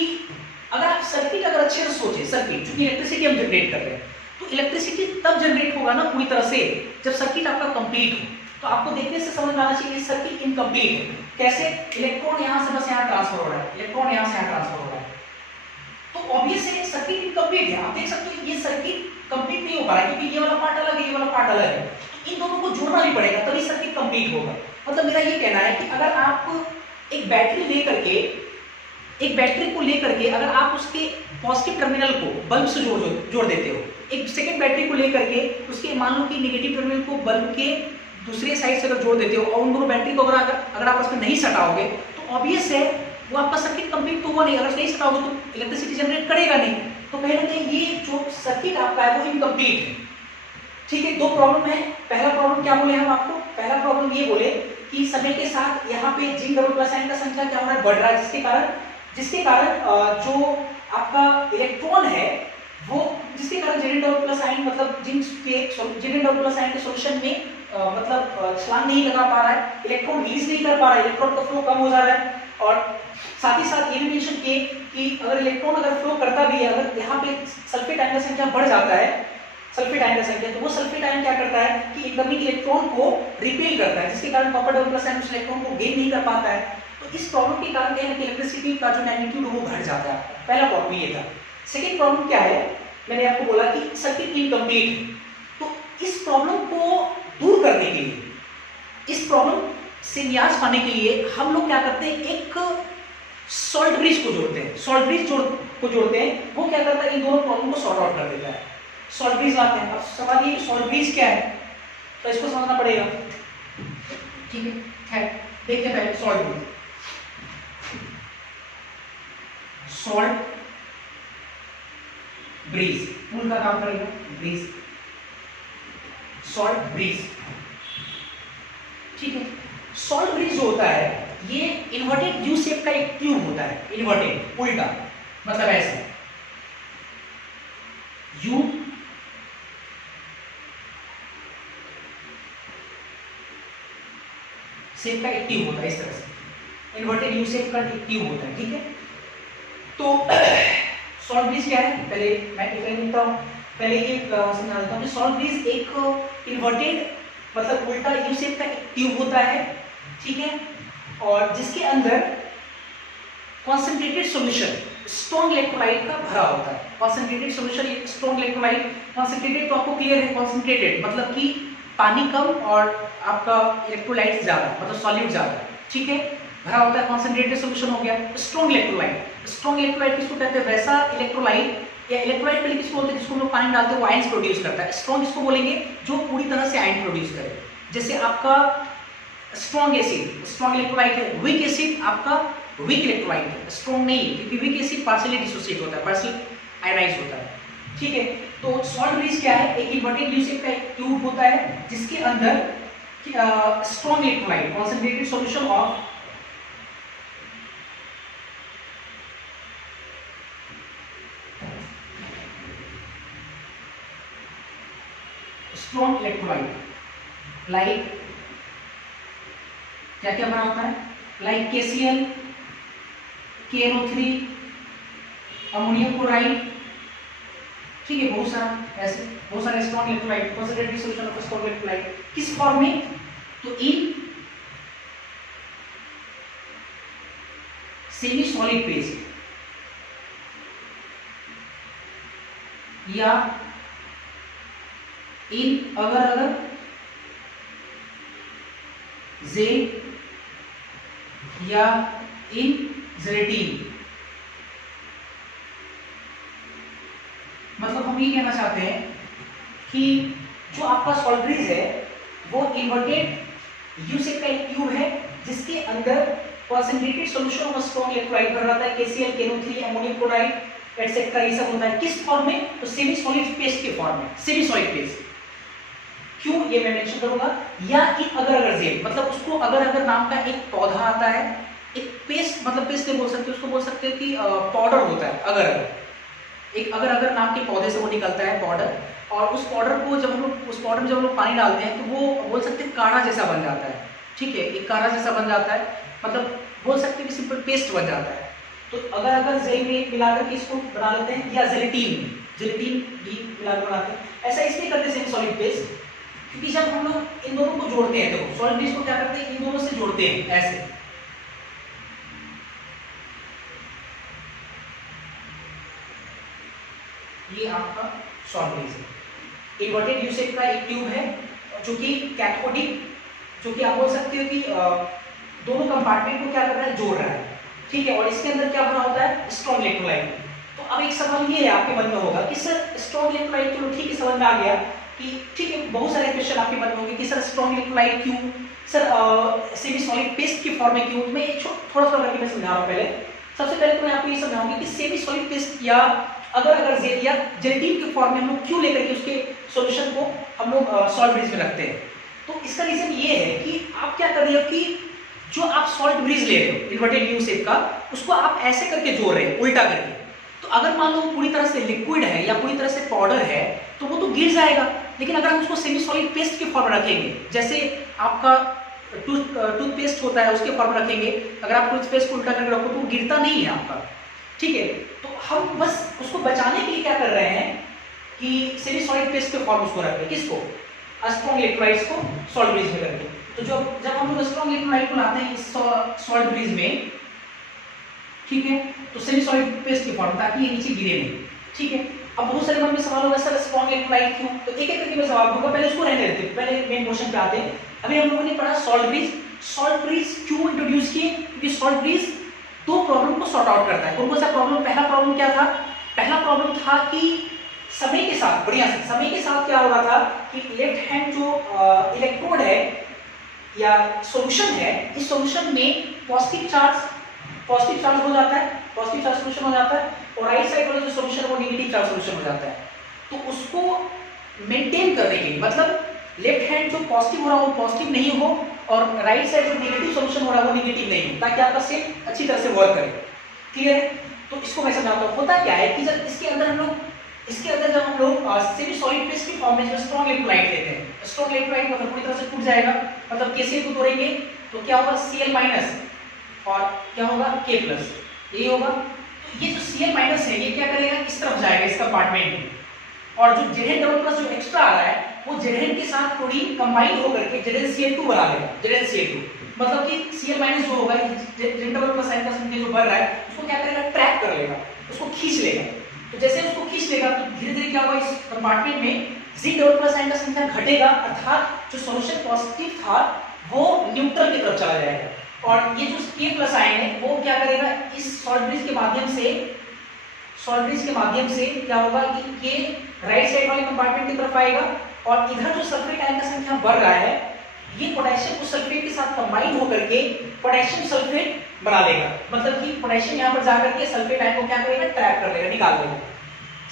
अगर आप सर्किट अगर अच्छे से सोचे, सर्किट चूंकि इलेक्ट्रिसिटी हम जनरेट कर रहे हैं तो इलेक्ट्रिसिटी तब जनरेट होगा ना पूरी तरह से जब सर्किट आपका कंप्लीट हो। तो आपको देखने से समझ में आना चाहिए सर्किट इनकम्प्लीट है, कैसे इलेक्ट्रॉन यहाँ से बस यहाँ ट्रांसफर हो रहा है, इलेक्ट्रॉन यहाँ से यहाँ ट्रांसफर हो रहा है, तो ऑब्वियस है सर्किट इनकम्प्लीट है। आप देख सकते हो ये सर्किट कंप्लीट नहीं हो पा रहा है क्योंकि ये वाला पार्ट अलग है, ये वाला पार्ट अलग है, तो इन दोनों को जोड़ना भी पड़ेगा तभी सर्किट कंप्लीट होगा। मतलब मेरा ये कहना है कि अगर आप एक बैटरी को लेकर के अगर आप उसके पॉजिटिव टर्मिनल को बल्ब से जोड़ देते हो, एक सेकंड बैटरी को लेकर के उसके मान लो कि नेगेटिव टर्मिनल को बल्ब के दूसरे साइड से अगर जोड़ देते हो और उन दोनों बैटरी को अगर आप उसमें नहीं सटाओगे तो ऑब्वियस है वो आपका सर्किट कंप्लीट तो हुआ नहीं, अगर नहीं सटाओगे तो इलेक्ट्रिसिटी जनरेट करेगा नहीं, तो कहीं ना कहीं ये जो सर्किट आपका है वो इनकम्प्लीट है। ठीक है, दो प्रॉब्लम है। पहला प्रॉब्लम क्या बोले हम आपको, पहला प्रॉब्लम ये बोले कि समय के साथ यहाँ पे जिंक डबल प्लस आयन का संख्या क्या हो रहा है, बढ़ रहा है, जिसके कारण जो आपका इलेक्ट्रॉन है वो जिसके कारण Zn डबल प्लस आयन मतलब Zn डबल प्लस आयन के सॉल्यूशन में मतलब छलांग नहीं लगा पा रहा है, इलेक्ट्रॉन रिलीज नहीं कर पा रहा है, इलेक्ट्रॉन का फ्लो कम हो जा रहा है। और साथ ही साथ ये भी मेंशन किए कि अगर इलेक्ट्रॉन अगर फ्लो करता भी है, अगर यहाँ पे सल्फेट आयन का संख्या बढ़ जाता है, सल्फेट आयन का संख्या, तो वो सल्फेट आयन क्या करता है कि इनकमिंग इलेक्ट्रॉन को रिपेल करता है, जिसके कारण कॉपर डबल प्लस आयन उस इलेक्ट्रॉन को गेन नहीं कर पाता है। तो इस प्रॉब्लम के कारण कहीं इलेक्ट्रिसिटी का जो मैग्नीट्यूड वो घट जाता है। पहला प्रॉब्लम ये था। सेकेंड प्रॉब्लम क्या है, मैंने आपको बोला कि सर्किट इनकम्प्लीट है, तो इस प्रॉब्लम को दूर करने के लिए, इस प्रॉब्लम से न्यास पाने के लिए हम लोग क्या करते हैं, एक सॉल्ट ब्रिज को जोड़ते हैं। सॉल्ट ब्रिज को जोड़ते हैं, वो क्या करता है, इन दोनों प्रॉब्लम को सॉर्ट आउट कर देता है। सॉल्ट ब्रिज लाते हैं। अब सवाल ये सॉल्ट ब्रिज क्या है, तो इसको समझना पड़ेगा। ठीक है, देखते हैं पहले सॉल्ट ब्रिज। सॉल्ट ब्रीज, पुल का काम करेगा ब्रीज, सॉल्ट ब्रीज। ठीक है, सॉल्ट ब्रीज जो होता है ये इन्वर्टेड यू शेप का एक ट्यूब होता है, इन्वर्टेड उल्टा, मतलब ऐसे यू शेप का एक ट्यूब होता है, इस तरह से इन्वर्टेड यू शेप का एक ट्यूब होता है। ठीक है, तो सॉल्ट ब्रीज क्या है, पहले मैं एक्सप्लेन करता हूँ, पहले ये समझा देता हूँ। सॉल्ट ब्रीज एक इन्वर्टेड मतलब उल्टा यू शेप का एक ट्यूब होता है, ठीक है, और जिसके अंदर कॉन्सेंट्रेटेड सॉल्यूशन स्ट्रॉन्ग इलेक्ट्रोलाइट का भरा होता है। कॉन्सेंट्रेटेड सॉल्यूशन एक स्ट्रॉन्ग इलेक्ट्रोलाइट, कॉन्सेंट्रेटेड तो आपको क्लियर है, कॉन्सेंट्रेटेड मतलब कि पानी कम और आपका इलेक्ट्रोलाइट ज्यादा, मतलब सॉल्यूट ज्यादा, ठीक है, भरा होता है, कॉन्सेंट्रेटेड सॉल्यूशन हो गया। स्ट्रॉन्ग इलेक्ट्रोलाइट, स्ट्रॉन्ग इलेक्ट्रोलाइट किसको कहते हैं, वैसा इलेक्ट्रोलाइट या इलेक्ट्रोलाइट पहले किसको बोलते हैं, जिसको हम लोग पानी डालते हैं वो आयंस प्रोड्यूस करता है। स्ट्रॉन्ग किसको बोलेंगे, जो पूरी तरह से आयन प्रोड्यूस करे। जैसे आपका स्ट्रॉन्ग एसिड स्ट्रॉन्ग इलेक्ट्रोलाइट है, वीक एसिड आपका वीक इलेक्ट्रोलाइट है, स्ट्रॉन्ग नहीं है, क्योंकि वीक एसिड पार्शियली डिसोसिएट होता है, पार्शियल आयनाइज होता है। ठीक है, तो सॉल्ट ब्रीज क्या है, एक इन्वर्टेड यू शेप का एक ट्यूब होता है जिसके अंदर strong electrolyte concentrated solution of strong electrolyte like क्या क्या बना होता है, like KCl, KNO3, ammonium chloride, ठीक है, बहुत सारा ऐसे बहुत सारे strong electrolyte concentrated solution of strong electrolyte किस फॉर्म में, तो इन सेमी सॉलिड फेज या इन अगर अगर जेल या इन जेलेटिन। मतलब हम ये कहना चाहते हैं कि जो आपका सॉल्ट ब्रीज है वो इन्वर्टेड यू शेप का एक ट्यूब है जिसके अंदर concentrated solution of strong electrolyte भरा रहता है, KCl, KNO3, ammonium chloride etcetera, ये सब होता है। किस फॉर्म में, तो सेमी सॉलिड पेस्ट के फॉर्म में, सेमी सॉलिड पेस्ट। क्यों, ये मैं मेंशन करूंगा। या एक अगर अगर जेल, मतलब उसको अगर अगर नाम का एक पौधा आता है, एक पेस्ट, मतलब पेस्ट नहीं बोल सकते, उसको बोल सकते हैं कि पाउडर होता है अगर अगर, एक अगर अगर नाम के पौधे से वो निकलता है पाउडर, और उस पाउडर को जब हम लोग उस पाउडर में जब हम लोग पानी डालते हैं तो वो बोल सकते हैं काढ़ा जैसा बन जाता है। ठीक है, एक काढ़ा जैसा बन जाता है, मतलब बोल सकते हैं कि सिंपल पेस्ट बन जाता है। तो अगर अगर जेल में मिलाकर के इसको बना लेते हैं, या जेलेटिन में, जेलेटिन भी मिलाकर बनाते हैं। ऐसा इसलिए करते हैं सेमी सॉलिड पेस्ट, क्योंकि जब हम लोग इन दोनों को जोड़ते हैं, तो सॉलिड बेस को क्या करते हैं, इन दोनों से जोड़ते हैं ऐसे, ये आपका सॉल्ट बेस है। इन्वर्टेड यू शेप का एक ट्यूब है जो कि कैथोडिक, जो कि आप बोल सकते हो कि दोनों कंपार्टमेंट को क्या कर रहा है, जोड़ रहा है। ठीक है, और इसके अंदर क्या बना होता है, स्ट्रॉन्ग इलेक्ट्रोलाइट। तो अब एक सवाल ये है आपके मन में होगा कि सर स्ट्रॉन्ग इलेक्ट्रोलाइट, चलो ठीक है, समझ में आ गया कि ठीक है, बहुत सारे क्वेश्चन आपके मन में होंगे कि सर स्ट्रॉन्ग इलेक्ट्रोलाइट क्यों, सर सेमी सॉलिड पेस्ट की फॉर्म में क्यों। मैं एक थोड़ा थोड़ा करके मैं समझा रहा हूँ। पहले सबसे पहले तो मैं आपको ये समझाऊंगी कि सेमी सॉलिड पेस्ट या अगर अगर जेल या जेलेटिन के फॉर्म में हम लोग क्यों लेकर के उसके सॉल्यूशन को हम लोग सॉल्ट ब्रीज में रखते हैं। तो इसका रीजन ये है कि आप क्या कर रहे हो कि जो आप सॉल्ट ब्रीज ले रहे हो इन्वर्टेड यू शेप का, उसको आप ऐसे करके जोड़ रहे हो उल्टा करके। तो अगर मान लो पूरी तरह से लिक्विड है या पूरी तरह से पाउडर है तो वो तो गिर जाएगा, लेकिन अगर हम उसको सेमी सॉलिड पेस्ट के फॉर्म में रखेंगे, जैसे आपका टूथपेस्ट होता है उसके फॉर्म में रखेंगे, अगर आप टूथपेस्ट को उल्टा करके रखो तो वो गिरता नहीं है आपका। ठीक है, तो हम बस उसको बचाने के लिए क्या कर रहे हैं कि सेमी सॉलिड पेस्ट के फॉर्म उसको रख रहे हैं, किसको, स्ट्रॉन्ग इलेक्ट्रोलाइट्स को सॉल्ट ब्रीज में करके। तो जब हम लोग स्ट्रॉन्ग इलेक्ट्रोलाइट को लाते हैं इस सॉल्ट ब्रीज में, ठीक है, तो सेमी सॉलिड पेस्ट की फॉर्म, ताकि ये नीचे गिरे नहीं। ठीक है, अब बहुत सारे मन में सवाल होगा सर स्ट्रॉन्ग इलेक्ट्रोलाइट क्यों, तो एक एक करके मैं जवाब दूंगा। पहले उसको रहने देते हैं, पहले मेन क्वेश्चन पे आते हैं। अभी हम लोगों ने पढ़ा सॉल्ट ब्रीज। सॉल्ट ब्रीज क्यों इंट्रोड्यूस किए, क्योंकि सॉल्ट ब्रीज दो प्रॉब्लम को सॉर्ट आउट करता है। कौन कौन सा प्रॉब्लम, पहला प्रॉब्लम क्या था, पहला प्रॉब्लम था कि समय के साथ, बढ़िया से समय के साथ क्या हो रहा था कि लेफ्ट हैंड जो इलेक्ट्रोड है या सॉल्यूशन है, इस सॉल्यूशन में पॉजिटिव चार्ज हो जाता है, पॉजिटिव चार्ज सॉल्यूशन हो जाता है और राइट साइड वाला जो सॉल्यूशन है वो नेगेटिव चार्ज सॉल्यूशन हो जाता है। तो उसको मेंटेन करने के लिए, मतलब लेफ्ट हैंड जो पॉजिटिव हो रहा है वो पॉजिटिव नहीं हो और राइट साइड जो नेगेटिव सॉल्यूशन हो रहा है वो नेगेटिव नहीं हो, ताकि आपका सेल अच्छी तरह से वर्क करे। क्लियर है? तो इसको मैं समझाता हूँ। होता क्या है कि जब इसके अंदर जब हम लोग सेमी सॉलिड पेस्ट की फॉर्म में जो स्ट्रॉन्ग इलेक्ट्रोलाइट लेते हैं, स्ट्रॉन्ग इलेक्ट्रोलाइट मतलब पूरी तरह से टूट जाएगा, मतलब KCl को तोड़ेंगे तो क्या होगा, Cl माइनस और क्या होगा K प्लस, यही होगा। तो ये जो Cl माइनस है ये क्या करेगा, इस तरफ जाएगा इस कंपार्टमेंट में, और जो Zn डबल प्लस जो एक्स्ट्रा आ रहा है वो Zn के साथ थोड़ी कंबाइन होकर के ZnCl2 बना देगा, ZnCl2, मतलब कि Cl माइनस जो होगा Zn डबल प्लस आयन का संख्या जो बढ़ रहा है उसको क्या करेगा, ट्रैक कर लेगा, उसको खींच लेगा। तो जैसे उसको खींच लेगा तो धीरे धीरे क्या होगा, इस कंपार्टमेंट में Z डबल प्लस आयन का संख्या घटेगा, अर्थात जो सॉल्यूशन पॉजिटिव था वो न्यूट्रल की तरफ चला जाएगा और ये जो K प्लस आयन है वो क्या करेगा, इस सॉल्ट ब्रिज के माध्यम से क्या होगा कि K राइट साइड वाले कंपार्टमेंट की तरफ आएगा और इधर जो सल्फेट आयन का संख्या बढ़ रहा है ये पोटेशियम को सल्फेट के साथ कंबाइन होकर के पोटेशियम सल्फेट बना लेगा, मतलब कि पोटेशियम यहाँ पर जाकर के सल्फेट आयन को क्या करेगा, ट्रैप कर लेगा, निकाल लेगा।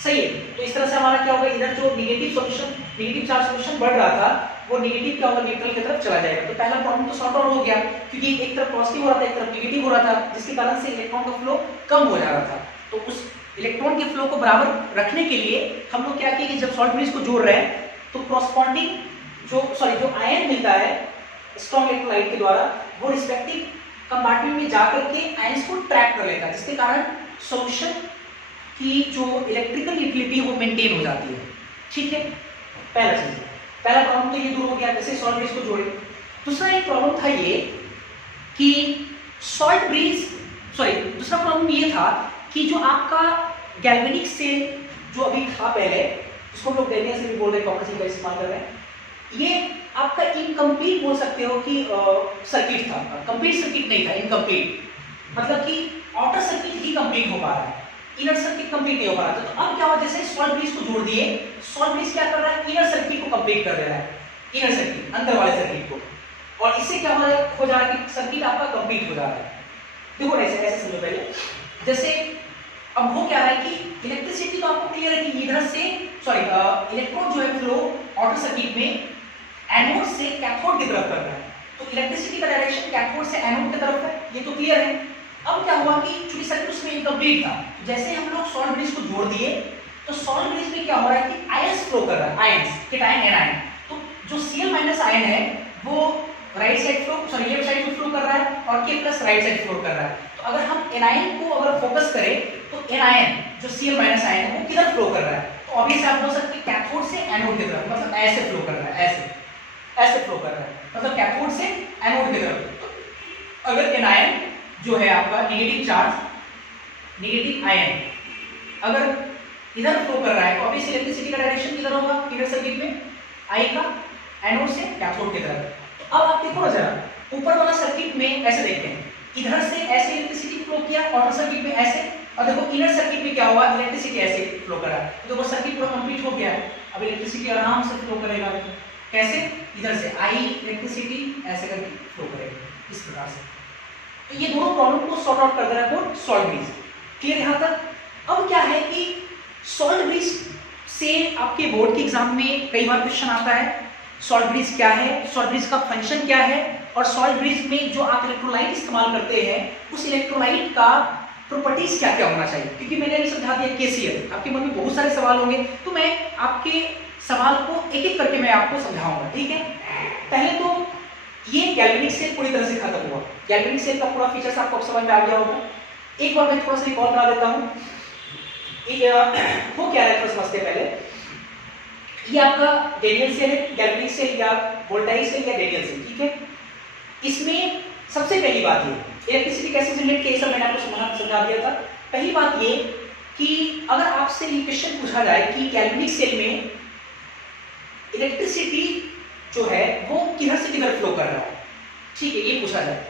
सही है? तो इस तरह से हमारा क्या होगा, इधर जो नेगेटिव चार्ज सॉल्यूशन बढ़ रहा था वो नेगेटिव क्या होगा, न्यूट्रल की तरफ चला जाएगा। तो पहला प्रॉब्लम तो सॉर्ट आउट हो गया, क्योंकि एक तरफ पॉजिटिव हो रहा था एक तरफ नेगेटिव हो रहा था, जिसके कारण से इलेक्ट्रॉन का फ्लो कम हो जा रहा था। तो उस इलेक्ट्रॉन के फ्लो को बराबर रखने के लिए हम लोग क्या किए कि जब सॉल्ट ब्रिज को जोड़ रहे हैं तो कॉरस्पॉन्डिंग जो आयन मिलता है स्ट्रॉन्ग इलेक्ट्रोलाइट के द्वारा वो रिस्पेक्टिव कंपार्टमेंट में जाकर के आयंस को ट्रैक कर लेता है, जिसके कारण सॉल्यूशन की जो इलेक्ट्रिकल यूटिलिटी वो मेंटेन हो जाती है। ठीक है, पहला प्रॉब्लम तो ये दूर हो गया, जैसे सॉल्ट ब्रिज को जोड़े। दूसरा एक प्रॉब्लम था ये कि दूसरा प्रॉब्लम ये था कि जो आपका गैल्वेनिक सेल जो अभी था पहले, इसको हम लोग गैलियन से भी बोल रहे हैं, कॉपर सेल का इस्तेमाल कर रहे हैं, ये आपका इनकम्प्लीट बोल सकते हो कि सर्किट था, कंप्लीट सर्किट नहीं था, इनकम्प्लीट, मतलब कि आउटर सर्किट ही कंप्लीट हो पा रहा है, इनर सर्किट कंप्लीट नहीं हो पा रहा था। तो अब क्या हुआ, जैसे सॉल्ट ब्रिज को जोड़ दिए, सॉल्ट ब्रिज क्या कर रहा है, इनर सर्किट को कंप्लीट कर दे रहा है, इनर सर्किट अंदर वाले सर्किट को, और इससे क्या हो जा रहा है कि सर्किट आपका कंप्लीट हो जा रहा है। देखो ऐसे समझो पहले, जैसे अब हो क्या रहा है कि इलेक्ट्रिसिटी तो आपको क्लियर है कि इधर से इलेक्ट्रॉन जो है फ्लो आउटर सर्किट में एनोड से कैथोड की तरफ कर रहा है, तो इलेक्ट्रिसिटी का डायरेक्शन कैथोड से एनोड की तरफ है, ये तो क्लियर है। अब क्या हुआ कि चूंकि सर्किट उसमें इनकम्प्लीट था, जैसे हम लोग सॉल्ट ब्रिज को जोड़ दिए तो सॉल्ट ब्रिज में क्या हो रहा है कि आयंस फ्लो कर रहा है, आयंस केटायन एनायन। तो जो Cl माइनस आयन है वो लेफ्ट साइड को फ्लो कर रहा है और K plus right side flow कर रहा है। तो अगर हम एनायन को अगर फोकस करें तो एनायन जो Cl माइनस आयन है वो किधर फ्लो कर रहा है, तो ऑब्वियसली आप बोल सकते हैं कैथोड से एनोड की तरफ, मतलब ऐसे फ्लो कर रहा है, ऐसे फ्लो कर रहा है, मतलब कैथोड से एनोड की तरफ। तो अगर एनायन जो है आपका नेगेटिव आयन अगर इधर फ्लो कर रहा है तो ऑब्वियसली इलेक्ट्रिसिटी का डायरेक्शन किधर होगा, इनर सर्किट में आएगा, एनोड से कैथोड की तरफ। तो अब आप देखो ना जरा, ऊपर वाला सर्किट में ऐसे देखते हैं, इधर से ऐसे इलेक्ट्रिसिटी फ्लो किया, आउटर सर्किट में ऐसे, और देखो इनर सर्किट में क्या हुआ, इलेक्ट्रिसिटी ऐसे फ्लो कर रहा है। तो देखो सर्किट पूरा कंप्लीट हो गया है, अब इलेक्ट्रिसिटी आराम से फ्लो करेगा, कैसे, इधर से आई इलेक्ट्रिसिटी ऐसे करके फ्लो करेगा, इस प्रकार से। तो ये दोनों प्रॉब्लम को सॉर्ट आउट कर दे रहा है कौन, सॉल्ट ब्रिज। क्लियर यहाँ तक? अब क्या है कि सॉल्ट ब्रिज से आपके बोर्ड के एग्जाम में कई बार क्वेश्चन आता है, सॉल्ट ब्रिज क्या है, सॉल्ट ब्रिज का फंक्शन क्या है, और सॉल्ट ब्रिज में जो आप इलेक्ट्रोलाइट इस्तेमाल करते हैं उस इलेक्ट्रोलाइट का प्रॉपर्टीज क्या क्या होना चाहिए। क्योंकि मैंने अभी समझा दिया KCl, आपके मन में बहुत सारे सवाल होंगे, तो मैं आपके सवाल को एक एक करके मैं आपको समझाऊंगा। ठीक है, पहले तो ये गैल्वेनिक सेल पूरी तरह से खत्म हुआ, गैल्वेनिक सेल का पूरा फीचर्स आपको समझ में आ गया होगा। एक बार मैं थोड़ा सा रिकॉल करा देता हूँ, वो क्या है समझते पहले। ये आपका डेनियल सेल है, गैल्वेनिक सेल या वोल्टाइक सेल या डेनियल सेल। ठीक है, इसमें सबसे पहली बात ये इलेक्ट्रिसिटी कैसे जनरेट की, सब मैंने आपको समझा दिया था। पहली बात ये कि अगर आपसे ये क्वेश्चन पूछा जाए कि गैल्वेनिक सेल में इलेक्ट्रिसिटी जो है वो किधर से किधर फ्लो कर रहा है, ठीक है, ये पूछा जाए,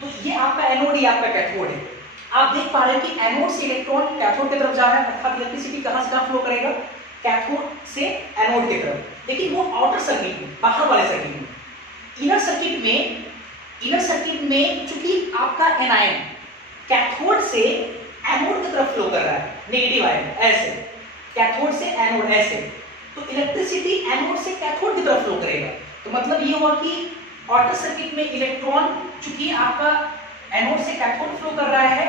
तो ये आपका एनोड, ये आपका कैथोड है। आप देख पा रहे हैं कि एनोड से इलेक्ट्रॉन कैथोड की तरफ जा रहा है, अर्थात इलेक्ट्रिसिटी कहां से कहां फ्लो करेगा, कैथोड से एनोड की तरफ, लेकिन वो आउटर सर्किट में, बाहर वाले सर्किट में। इनर सर्किट में चूंकि आपका एनायन कैथोड से एनोड की तरफ फ्लो कर रहा है, नेगेटिव आयन ऐसे, कैथोड से एनोड ऐसे, तो इलेक्ट्रिसिटी एनोड से कैथोड की तरफ फ्लो करेगा। तो मतलब ये हुआ कि ऑटो सर्किट में इलेक्ट्रॉन, चूंकि आपका एनोड से कैथोड फ्लो कर रहा है,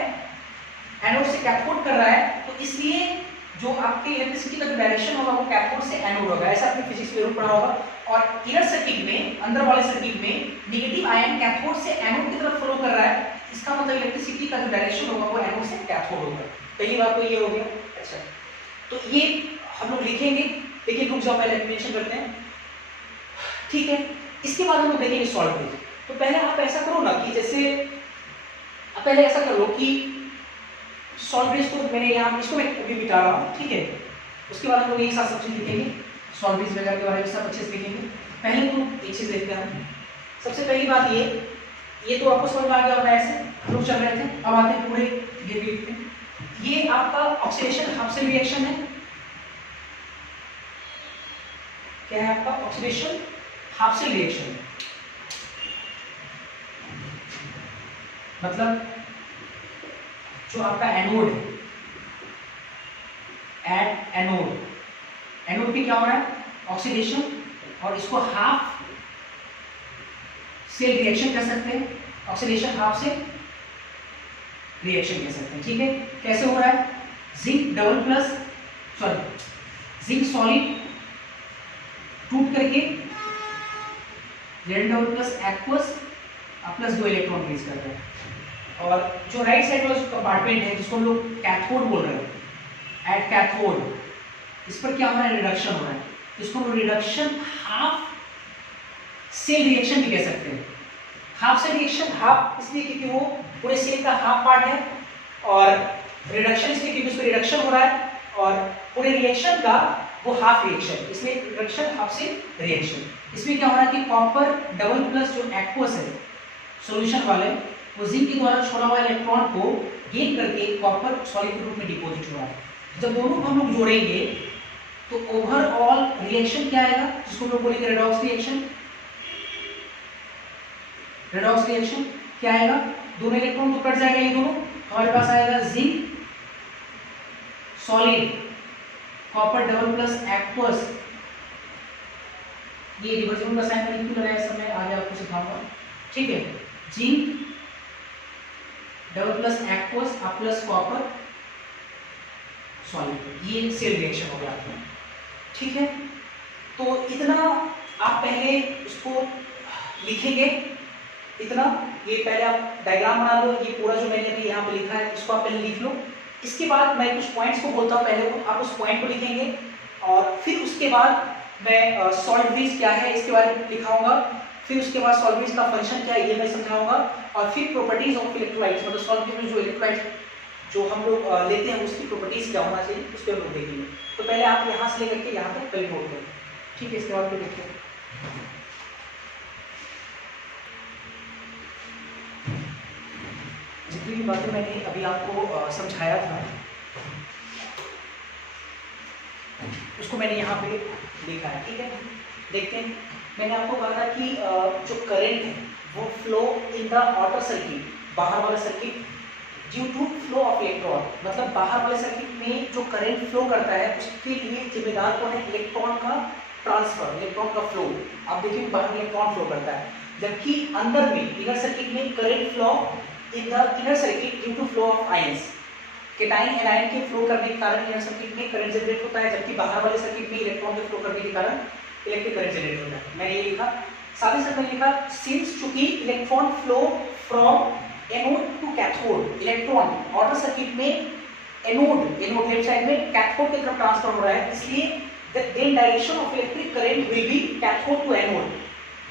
एनोड से कैथोड कर रहा है, तो इसलिए जो आपके इलेक्ट्रिसिटी का जो डायरेक्शन होगा वो कैथोड से एनोड होगा। ऐसा आपने फिजिक्स में जरूर पढ़ा होगा। और इनर सर्किट में, अंदर वाले सर्किट में नेगेटिव आयन कैथोड से एनोड की तरफ फ्लो कर रहा है, इसका मतलब इलेक्ट्रिसिटी का जो डायरेक्शन होगा वो एनोड से कैथोड होगा। पहली बात तो ये हो गया। अच्छा, तो ये हम लोग लिखेंगे, लेकिन रुक जाओ, पहले एक्सप्लेनेशन करते हैं, ठीक है। इसके बाद हम लोग देखेंगे सॉल्व ब्रिज। तो पहले आप ऐसा करो ना कि जैसे आप पहले ऐसा करो कि सॉल्व ब्रिज को मैंने यहाँ, इसको मैं अभी मिटा रहा हूँ, ठीक है। उसके बाद हम लोग एक साथ सब चीज लिखेंगे, सॉल्व ब्रिज वगैरह के बारे में सब अच्छे से लिखेंगे। पहले तो एक चीज देखते हैं, सबसे पहली बात ये तो आपको समझ में आ गया होगा, ऐसे हम लोग चल रहे थे। अब आते हैं पूरे ये भी लिखते हैं। ये आपका ऑक्सीडेशन हाफ-सेल रिएक्शन है। क्या है आपका ऑक्सीडेशन हाफ-सेल रिएक्शन, मतलब जो आपका एनोड है, एनोड पे क्या हो रहा है, ऑक्सीडेशन, और इसको हाफ सेल रिएक्शन कह सकते हैं, ऑक्सीडेशन हाफ सेल रिएक्शन कह सकते हैं, ठीक है। कैसे हो रहा है, जिंक सॉलिड टूट करके lead double plus aqueous plus 2 electron release कर रहा है। और जो राइट साइड वाला कंपार्टमेंट है जिसको हम लोग कैथोड बोल रहे हैं, एट कैथोड, इस पर क्या हो रहा है, रिडक्शन हो रहा है। इसको हम रिडक्शन हाफ सेल रिएक्शन भी कह सकते हैं। हाफ सेल रिएक्शन, हाफ इसलिए क्योंकि वो पूरे सेल का हाफ पार्ट है, और रिडक्शन इसलिए क्योंकि उसमें रिडक्शन हो रहा है, और पूरे रिएक्शन का वो हाफ रिएक्शन, इसलिए रिडक्शन हाफ सेल रिएक्शन। इसमें क्या हो रहा है कि कॉपर डबल प्लस जो एक्वस है सॉल्यूशन वाले, वो जिंक के द्वारा छोड़ा हुआ इलेक्ट्रॉन को गेन करके कॉपर सॉलिड के रूप में डिपॉजिट हो रहा है। जब दोनों को हम लोग जोड़ेंगे तो ओवरऑल रिएक्शन क्या आएगा, जिसको हम लोग बोलेंगे रेडॉक्स रिएक्शन। रेडॉक्स रिएक्शन क्या आएगा, दोनों इलेक्ट्रॉन तो कट जाएगा, ये दोनों, हमारे पास आएगा zinc solid copper double plus aqueous. ये रिवर्सिबल का साइन मैंने क्यों लगाया, सब मैं आगे आपको सिखाऊंगा, ठीक है। Zinc double plus aqueous plus copper solid, ये सेल रिएक्शन हो गया आपका, ठीक है। तो इतना आप पहले इसको लिखेंगे, इतना, ये पहले आप डायग्राम बना लो। ये पूरा जो मैंने अभी यहाँ पे लिखा है इसको आप पहले लिख लो। इसके बाद मैं कुछ पॉइंट्स को बोलता हूँ, पहले आप उस पॉइंट को लिखेंगे, और फिर उसके बाद मैं सॉल्ट ब्रिज क्या है इसके बारे में लिखाऊंगा। फिर उसके बाद सॉल्ट ब्रिज का फंक्शन क्या है ये मैं समझाऊंगा, और फिर प्रॉपर्टीज ऑफ इलेक्ट्रोलाइट्स, मतलब सॉल्ट ब्रिज में जो इलेक्ट्रोलाइट जो हम लोग लेते हैं उसकी प्रॉपर्टीज क्या होना चाहिए उस पर हम लोग देखेंगे। तो पहले आप यहाँ से लेकर के यहाँ तक पहले नोट करें, ठीक है। इसके बाद फिर देखते हैं। जितनी भी बातें मैंने अभी आपको समझाया था उसको मैंने यहाँ पे लिखा है, ठीक है। देखते हैं, मैंने आपको कहा था कि जो करंट है वो flow in the outer circuit, बाहर वाला circuit, due to flow of electron, मतलब बाहर वाले सर्किट में जो करंट फ्लो करता है उसके लिए जिम्मेदार कौन है, इलेक्ट्रॉन का ट्रांसफर, इलेक्ट्रॉन का फ्लो। आप देखिए बाहर इलेक्ट्रॉन फ्लो करता है, जबकि अंदर में इनर सर्किट में current flow in the inner circuit due to flow of ions, cation anion के फ्लो करने के कारण इनर सर्किट में करंट जनरेट होता है, जबकि बाहर वाले सर्किट में इलेक्ट्रॉन के फ्लो करने के कारण इलेक्ट्रिक करंट जनरेट होता है। मैंने ये लिखा, साथ ही साथ मैंने लिखा सिंस चूंकि electron flow from anode to cathode, electron outer circuit में एनोड लेफ्ट साइड में कैथोड की तरफ ट्रांसफर हो रहा है, इसलिए then direction of electric current will be cathode to anode.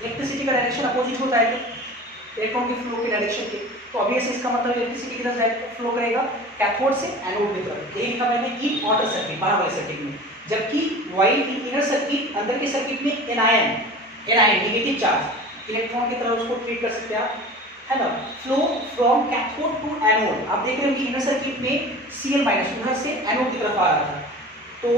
Electricity का डायरेक्शन अपोजिट होता है इलेक्ट्रॉन के फ्लो के डायरेक्शन के, तो ऑब्वियसली इसका मतलब इलेक्ट्रिसिटी की तरफ फ्लो करेगा कैथोड से एनोड की तरफ। यही लिखा मैंने इन आउटर सर्किट, बाहर वाले सर्किट में, जबकि वाइल इन इनर सर्किट, अंदर के सर्किट में एनायन नेगेटिव चार्ज इलेक्ट्रॉन की तरह उसको ट्रीट कर सकते हैं आप, है ना। Flow from cathode to anode, आप देख रहे हो कि इनर सर्किट में Cl- उधर से एनोड की तरफ आ रहा था, तो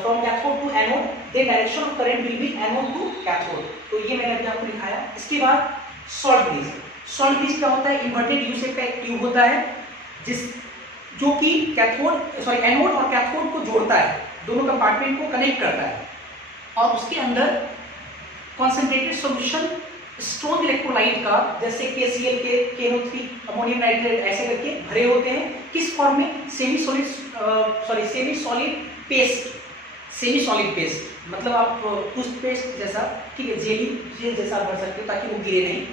from cathode to anode the direction of current will be anode to cathode. तो ये मैंने अभी आपको लिखाया। इसके बाद सॉल्ट ब्रिज। सॉल्ट ब्रिज क्या होता है, इन्वर्टेड यू शेप का एक ट्यूब होता है जो कि एनोड और कैथोड को जोड़ता है, दोनों कंपार्टमेंट को कनेक्ट करता है, और उसके अंदर कॉन्सेंट्रेटेड सॉल्यूशन स्ट्रॉन्ग इलेक्ट्रोलाइट का, जैसे KCl के KNO3 अमोनियम नाइट्रेट ऐसे करके भरे होते हैं। किस फॉर्म में? सेमी सॉलिड पेस्ट, मतलब आप टूथपेस्ट जैसा, ठीक है, जेल जैसा भर सकते हो ताकि वो गिरे नहीं,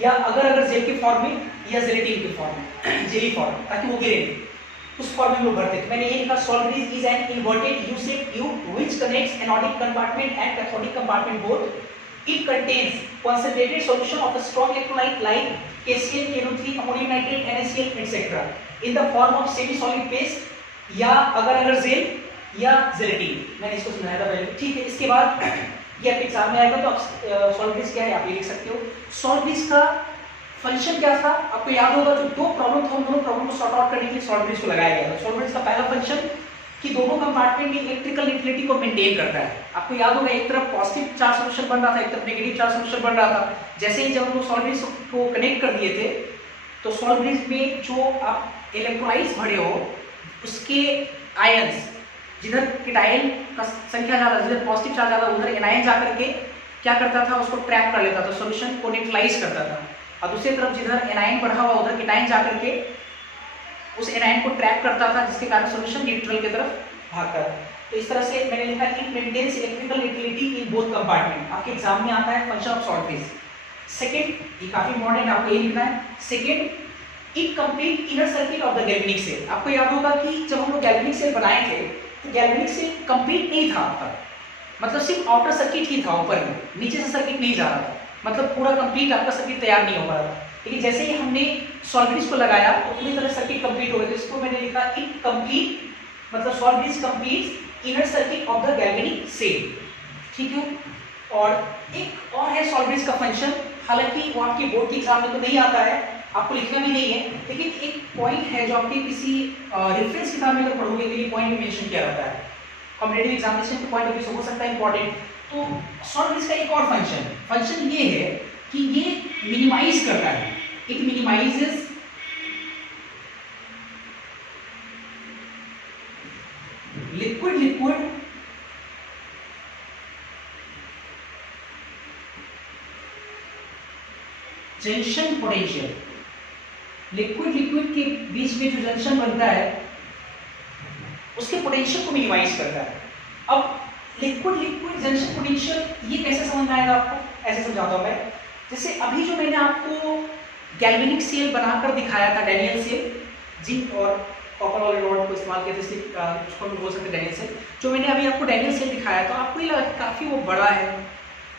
या अगर जेल के फॉर्म में या जेलेटिन के फॉर्म में, जेली फॉर्म, ताकि वो गिरे नहीं, उस फॉर्म में वो भरते हैं। मैंने ये लिखा, solid is an inverted U-shaped tube which connects anodic compartment and cathodic compartment both. It contains concentrated solution of a strong electrolyte like KCl, KNO3, ammonium nitrate, NaCl, etc. in the form of semi-solid paste या अगर jail या gelatin. मैंने इसको समझाया था पहले, ठीक है। इसके बाद ये आपके एग्जाम में आएगा, तो आप सॉल्ट ब्रिज क्या है आप ये लिख सकते हो। सॉल्ट ब्रिज का फंक्शन क्या था आपको याद होगा, जो दो प्रॉब्लम था उन दोनों प्रॉब्लम को सॉर्ट आउट करने के लिए सॉल्ट ब्रिज को लगाया गया था। सॉल्ट ब्रिज का पहला फंक्शन कि दोनों कंपार्टमेंट में इलेक्ट्रिकल न्यूट्रलिटी को मेंटेन करता है। आपको याद होगा एक तरफ पॉजिटिव चार्ज सोल्यूशन बन रहा था, एक तरफ नेगेटिव चार्ज सोल्यूशन बन रहा था। जैसे ही जब हम लोग सॉल्ट ब्रिज को कनेक्ट कर दिए थे, तो सॉल्ट ब्रिज में जो आप इलेक्ट्रोलाइट्स भरे हो उसके आयंस, जिधर केटायन का संख्या ज्यादा, जिधर पॉजिटिव चार्ज ज्यादा, उधर एनायन जाकर के क्या करता था, उसको ट्रैप कर लेता था, सॉल्यूशन को न्यूट्रलाइज करता था। और दूसरी तरफ जिधर एनायन बढ़ा हुआ उधर केटायन जाकर के उस एनायन को ट्रैप करता था, जिसके कारण सॉल्यूशन न्यूट्रल की तरफ भागता था। तो इस तरह से मैंने लिखा it maintains electrical neutrality in both compartment. आपके एग्जाम में आता है function of salt bridge. Second, ये काफी इंपॉर्टेंट, आपको ये लिखना है। Second, it complete inner circuit of the galvanic cell. आपको याद होगा कि जब हम लोग गैल्वेनिक सेल बनाए थे, तो गैल्वेनिक सेल कंप्लीट नहीं था आपका, मतलब सिर्फ आउटर सर्किट ही था, ऊपर में, नीचे से सर्किट नहीं जा रहा था, मतलब पूरा कंप्लीट आपका सर्किट तैयार नहीं हो पा रहा था। लेकिन जैसे ही हमने सॉल्ट ब्रिज को लगाया तो पूरी तरह सर्किट कंप्लीट हो गया। तो इसको मैंने लिखा इट कंप्लीट, मतलब salt bridge completes inner circuit of the galvanic cell, ठीक है। और एक और है सॉल्ट ब्रिज का फंक्शन, हालांकि वो आपके बोर्ड के एग्जाम में तो नहीं आता है, आपको लिखना भी नहीं है, लेकिन एक पॉइंट है जो आपके किसी रेफरेंस किताब में अगर पढ़ोगे तो ये पॉइंट मेंशन किया रहता है, कॉम्पिटिटिव एग्जामिनेशन के पॉइंट ऑफ व्यू से हो सकता है इंपॉर्टेंट। तो सॉल्ट ब्रिज का एक और फंक्शन ये है कि ये मिनिमाइज करता है, it minimises liquid junction potential. Liquid के बीच में जो जंक्शन बनता है उसके पोटेंशियल को मिनिमाइज करता है। अब लिक्विड जंक्शन पोटेंशियल ये कैसे समझ में आएगा आपको, ऐसे समझाता हूं मैं। जैसे अभी जो मैंने आपको गैल्वेनिक सेल बनाकर दिखाया था, डैनियल सेल, जिंक और कॉपर वाले रॉड को इस्तेमाल किया, जैसे उसको हम बोल सकते हैं डैनियल सेल। जो मैंने अभी आपको डैनियल सेल दिखाया तो आपको ये लगा काफी वो बड़ा है,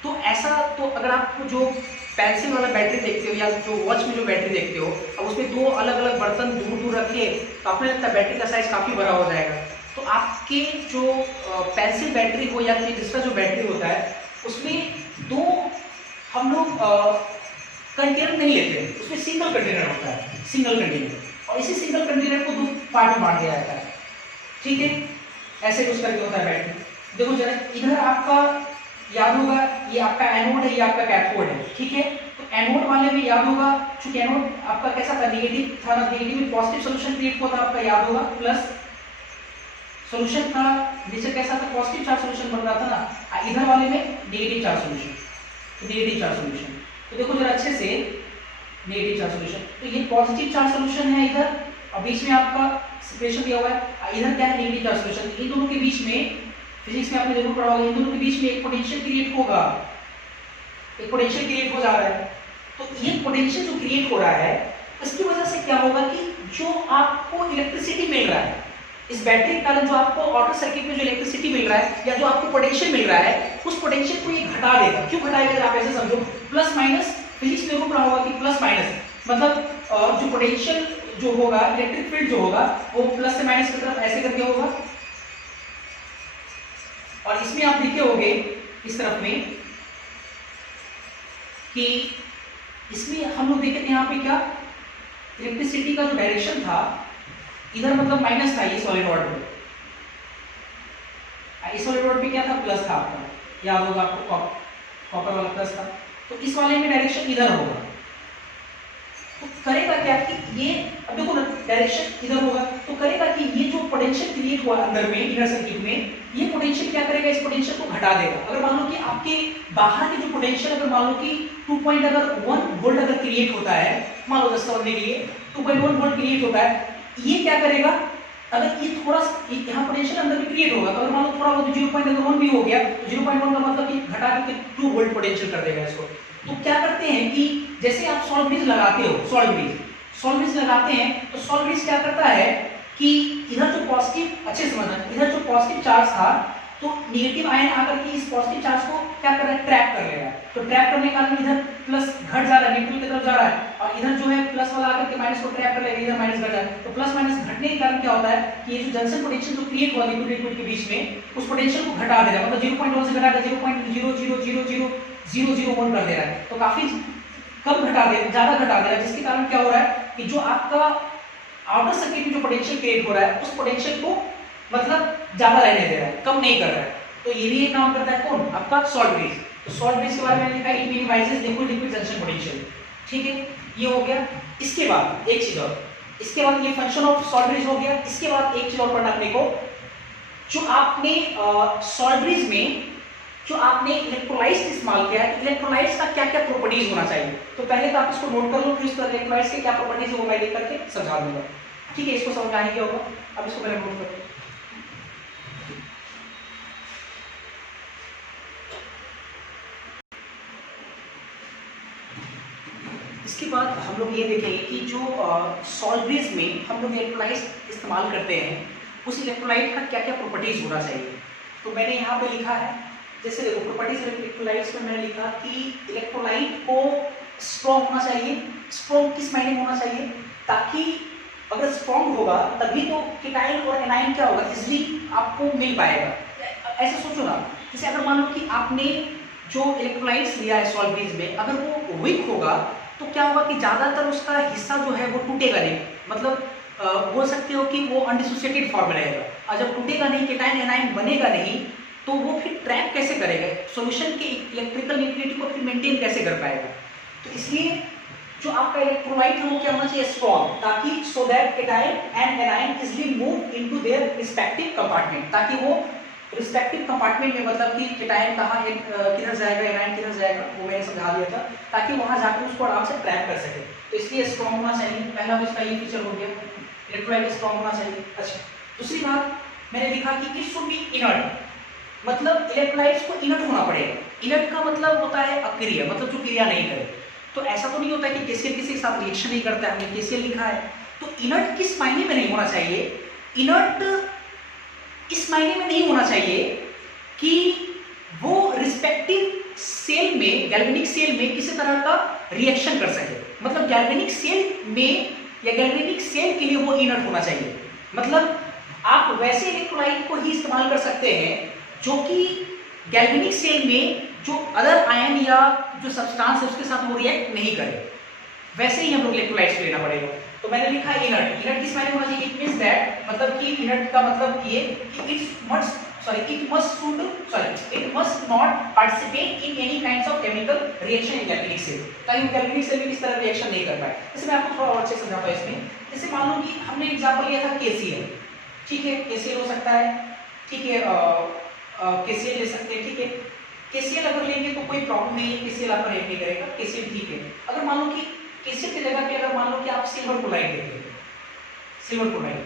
तो ऐसा, तो अगर आप जो पेंसिल वाला बैटरी देखते हो या जो वॉच में जो बैटरी देखते हो, अब उसमें दो अलग अलग बर्तन दूर रखे तो आपको लगता है बैटरी का साइज काफी बड़ा हो जाएगा। तो आपके जो पेंसिल बैटरी हो या फिर दूसरा जो बैटरी होता है उसमें दो हम लोग कंटेनर नहीं लेते, उसमें सिंगल कंटेनर होता है, सिंगल कंटेनर, और इसी सिंगल कंटेनर को दो पार्ट में बांट दिया जाता है, ठीक है। ऐसे कुछ करके होता है बैटरी। देखो जरा इधर आपका याद होगा, ये आपका एनोड है, ये आपका कैथोड है, ठीक है। तो एनोड वाले में याद होगा, चूंकि एनोड आपका कैसा था, नेगेटिव था ना, नेगेटिव में पॉजिटिव सॉल्यूशन क्रिएट हुआ था, आपका याद होगा, प्लस सॉल्यूशन का नेचर कैसा था, पॉजिटिव चार्ज सॉल्यूशन बन रहा था ना। इधर वाले में नेगेटिव चार्ज सॉल्यूशन, तो नेगेटिव चार्ज सॉल्यूशन, तो देखो जरा अच्छे से, नेगेटिव चार्ज सॉल्यूशन, तो ये पॉजिटिव चार्ज सॉल्यूशन है इधर, और बीच में आपका सेपरेशन दिया हुआ है, इधर क्या है, नेगेटिव चार्ज सॉल्यूशन। इन दोनों के बीच में फिजिक्स में आपने जरूर पढ़ा होगा, इन दोनों के बीच में एक पोटेंशियल क्रिएट होगा, एक पोटेंशियल क्रिएट हो जा रहा है। तो ये पोटेंशियल जो क्रिएट हो रहा है इसकी वजह से क्या होगा कि जो आपको इलेक्ट्रिसिटी मिल रहा है इस बैटरी के कारण, जो आपको आउटर सर्किट में जो इलेक्ट्रिसिटी मिल रहा है या जो आपको पोटेंशियल मिल रहा है, उस पोटेंशियल को ये घटा देगा। क्यों घटाएगा, आप ऐसे समझो, प्लस माइनस, फिजिक्स में जरूर पढ़ा होगा कि प्लस माइनस मतलब जो पोटेंशियल जो होगा, इलेक्ट्रिक फील्ड जो होगा वो प्लस से माइनस की तरफ ऐसे करके होगा, और इसमें आप देखे होंगे इस तरफ में कि इसमें हम लोग देखे थे यहाँ पे क्या, इलेक्ट्रिसिटी का जो डायरेक्शन था इधर मतलब माइनस था, ये सॉलिड रॉड पे, इस सॉलिड रॉड पे क्या था, प्लस था आपका, याद होगा आपको, कॉपर वाला प्लस था। तो इस वाले में डायरेक्शन इधर होगा, तो करेगा क्या कि ये, अब देखो ना डायरेक्शन इधर होगा, तो करेगा कि ये जो पोटेंशियल क्रिएट हुआ अंदर में इनर सर्किट में, ये पोटेंशियल क्या करेगा, इस पोटेंशियल को घटा देगा। अगर मान लो कि आपके बाहर के जो पोटेंशियल, अगर मान लो कि 2.1 वोल्ट अगर क्रिएट होता है, मान लो जस्ट समझने के लिए 2.1 वोल्ट क्रिएट होता है, ये क्या करेगा, अगर ये थोड़ा यहाँ पोटेंशियल अंदर में क्रिएट होगा, तो अगर मान लो थोड़ा बहुत 0.1 भी हो गया, तो 0.1 का मतलब कि घटा के 2 वोल्ट पोटेंशियल कर देगा इसको। तो क्या करते हैं कि जैसे आप सॉल्ट ब्रिज लगाते हो, सॉल्ट ब्रिज लगाते हैं, तो सॉल्ट ब्रिज क्या करता है कि इधर जो पॉजिटिव, अच्छे समझना, इधर जो पॉजिटिव चार्ज था, तो नेगेटिव आयन आकर के इस पॉजिटिव चार्ज को क्या कर रहा है, ट्रैप कर ले रहा है। तो ट्रैप करने के कारण इधर प्लस घट जा रहा है, नेगेटिव की तरफ जा रहा है, और इधर जो है प्लस वाला आकर के माइनस को ट्रैप कर लेगा, इधर माइनस घट जाए, तो प्लस माइनस घटने के कारण क्या होता है कि ये जो जंक्शन पोटेंशियल जो क्रिएट हुआ लिक्विड लिक्विड के बीच में, उस पोटेंशियल को घटा देगा, मतलब 0.1 से घटाकर 0.0000001 कर दे रहा है। तो काफी कम घटा दे, ज्यादा घटा दे रहा है, जिसके कारण क्या हो रहा है कि जो आपका आउटर सर्किट में जो पोटेंशियल क्रिएट हो रहा है, उस पोटेंशियल को मतलब ज्यादा रहने दे रहा है, कम नहीं कर रहा है। तो ये भी एक काम करता है कौन, आपका सॉल्ट ब्रिज। तो सॉल्ट ब्रिज के बारे में लिखा है it minimises liquid liquid junction potential, ठीक है, ये हो गया। इसके बाद एक चीज और, इसके बाद ये फंक्शन ऑफ सॉल्ट ब्रिज हो गया। इसके बाद एक चीज और पढ़ना अपने को, जो आपने सॉल्ट ब्रिज में जो आपने इलेक्ट्रोलाइट्स इस्तेमाल किया है, इलेक्ट्रोलाइट्स का क्या क्या प्रॉपर्टीज होना चाहिए, तो पहले तो आप इसको नोट कर लो, फिर उसके बाद इलेक्ट्रोलाइट्स के क्या प्रॉपर्टीज है वो मैं लिख करके समझा दूंगा, ठीक है, इसको समझ आने क्या होगा। अब इसको पहले नोट करो। इसके बाद हम लोग ये देखेंगे कि जो सॉल्ट ब्रिज में हम लोग इलेक्ट्रोलाइट्स इस्तेमाल करते हैं, उस इलेक्ट्रोलाइट का क्या क्या प्रॉपर्टीज होना चाहिए। तो मैंने यहाँ पे लिखा है, जैसे देखो प्रॉपर्टीज इलेक्ट्रोलाइट्स में मैंने लिखा कि इलेक्ट्रोलाइट को स्ट्रॉन्ग होना चाहिए। स्ट्रॉन्ग किस मायने में होना चाहिए, ताकि अगर स्ट्रॉन्ग होगा तभी तो कीटाइन और एनाइन क्या होगा, इजिली आपको मिल पाएगा। ऐसे सोचो ना, जैसे अगर मान लो कि आपने जो इलेक्ट्रोलाइट्स लिया है सॉल्ट ब्रिज में, अगर वो वीक होगा तो क्या होगा कि ज़्यादातर उसका हिस्सा जो है वो टूटेगा नहीं, मतलब बोल सकते हो कि वो अनडिसोसिएटेड फॉर्म में रहेगा। और जब टूटेगा नहीं, कीटाइन एनाइन बनेगा नहीं, तो वो फिर ट्रैप कैसे करेगा, सॉल्यूशन के इलेक्ट्रिकल न्यूट्रिलिटी को फिर मेंटेन कैसे कर पाएगा। तो इसलिए जो आपका इलेक्ट्रोलाइट है वो क्या होना चाहिए, स्ट्रॉन्ग, ताकि so that cation and anion easily move into their respective compartment, ताकि वो रिस्पेक्टिव कंपार्टमेंट में, मतलब कि कीटाइन कहाँ किधर जाएगा, एनाइन किधर जाएगा, वो मैंने समझा दिया था, ताकि वहाँ जाकर उसको आराम से ट्रैप कर सके। तो इसलिए स्ट्रॉन्ग होना चाहिए, पहला इसका ये फीचर हो गया, इलेक्ट्रोलाइट स्ट्रॉन्ग होना चाहिए। अच्छा, दूसरी बात मैंने लिखा कि इट शुड बी इनर्ट, मतलब इलेक्ट्रोलाइट्स को इनर्ट होना पड़ेगा। इनर्ट का मतलब होता है अक्रिय, मतलब जो क्रिया नहीं करे। तो ऐसा तो नहीं होता कि केसीएल किसी के साथ रिएक्शन नहीं करता है, हमने केसीएल लिखा है। तो इनर्ट किस मायने में नहीं होना चाहिए, इनर्ट इस मायने में नहीं होना चाहिए कि वो रिस्पेक्टिव सेल में, गैल्वेनिक सेल में किसी तरह का रिएक्शन कर सके, मतलब गैल्वेनिक सेल में या गैल्वेनिक सेल के लिए वो इनर्ट होना चाहिए। मतलब आप वैसे इलेक्ट्रोलाइट को ही इस्तेमाल कर सकते हैं जो कि गैल्वेनिक सेल में जो अदर आयन या जो सब्सटेंस है उसके साथ वो रिएक्ट नहीं करे, वैसे ही हम लोग इलेक्ट्रोलाइट्स लेना पड़ेगा। तो मैंने लिखा इनर्ट, इनर्ट किस मायने होना चाहिए, इट मींस दैट, मतलब कि इनर्ट का मतलब ये कि it must not participate in any kinds of chemical reaction in galvanic cell, ताकि गैल्वेनिक सेल में किस तरह रिएक्शन नहीं कर पाए। जैसे मैं आपको थोड़ा और अच्छे से समझाता हूं इसमें। जैसे मान लो कि हमने एग्जांपल लिया था केसीएल, ठीक है, केसीएल हो सकता है, ठीक है, केसीएल ले सकते हैं, ठीक है, केसीएल अगर लेंगे तो कोई प्रॉब्लम नहीं है, केसीएल आपका रिएक्ट नहीं करेगा, केसीएल ठीक है। अगर मान लो कि केसीएल की जगह पे अगर मान लो कि आप सिल्वर क्लोराइड लेते हैं, सिल्वर क्लोराइड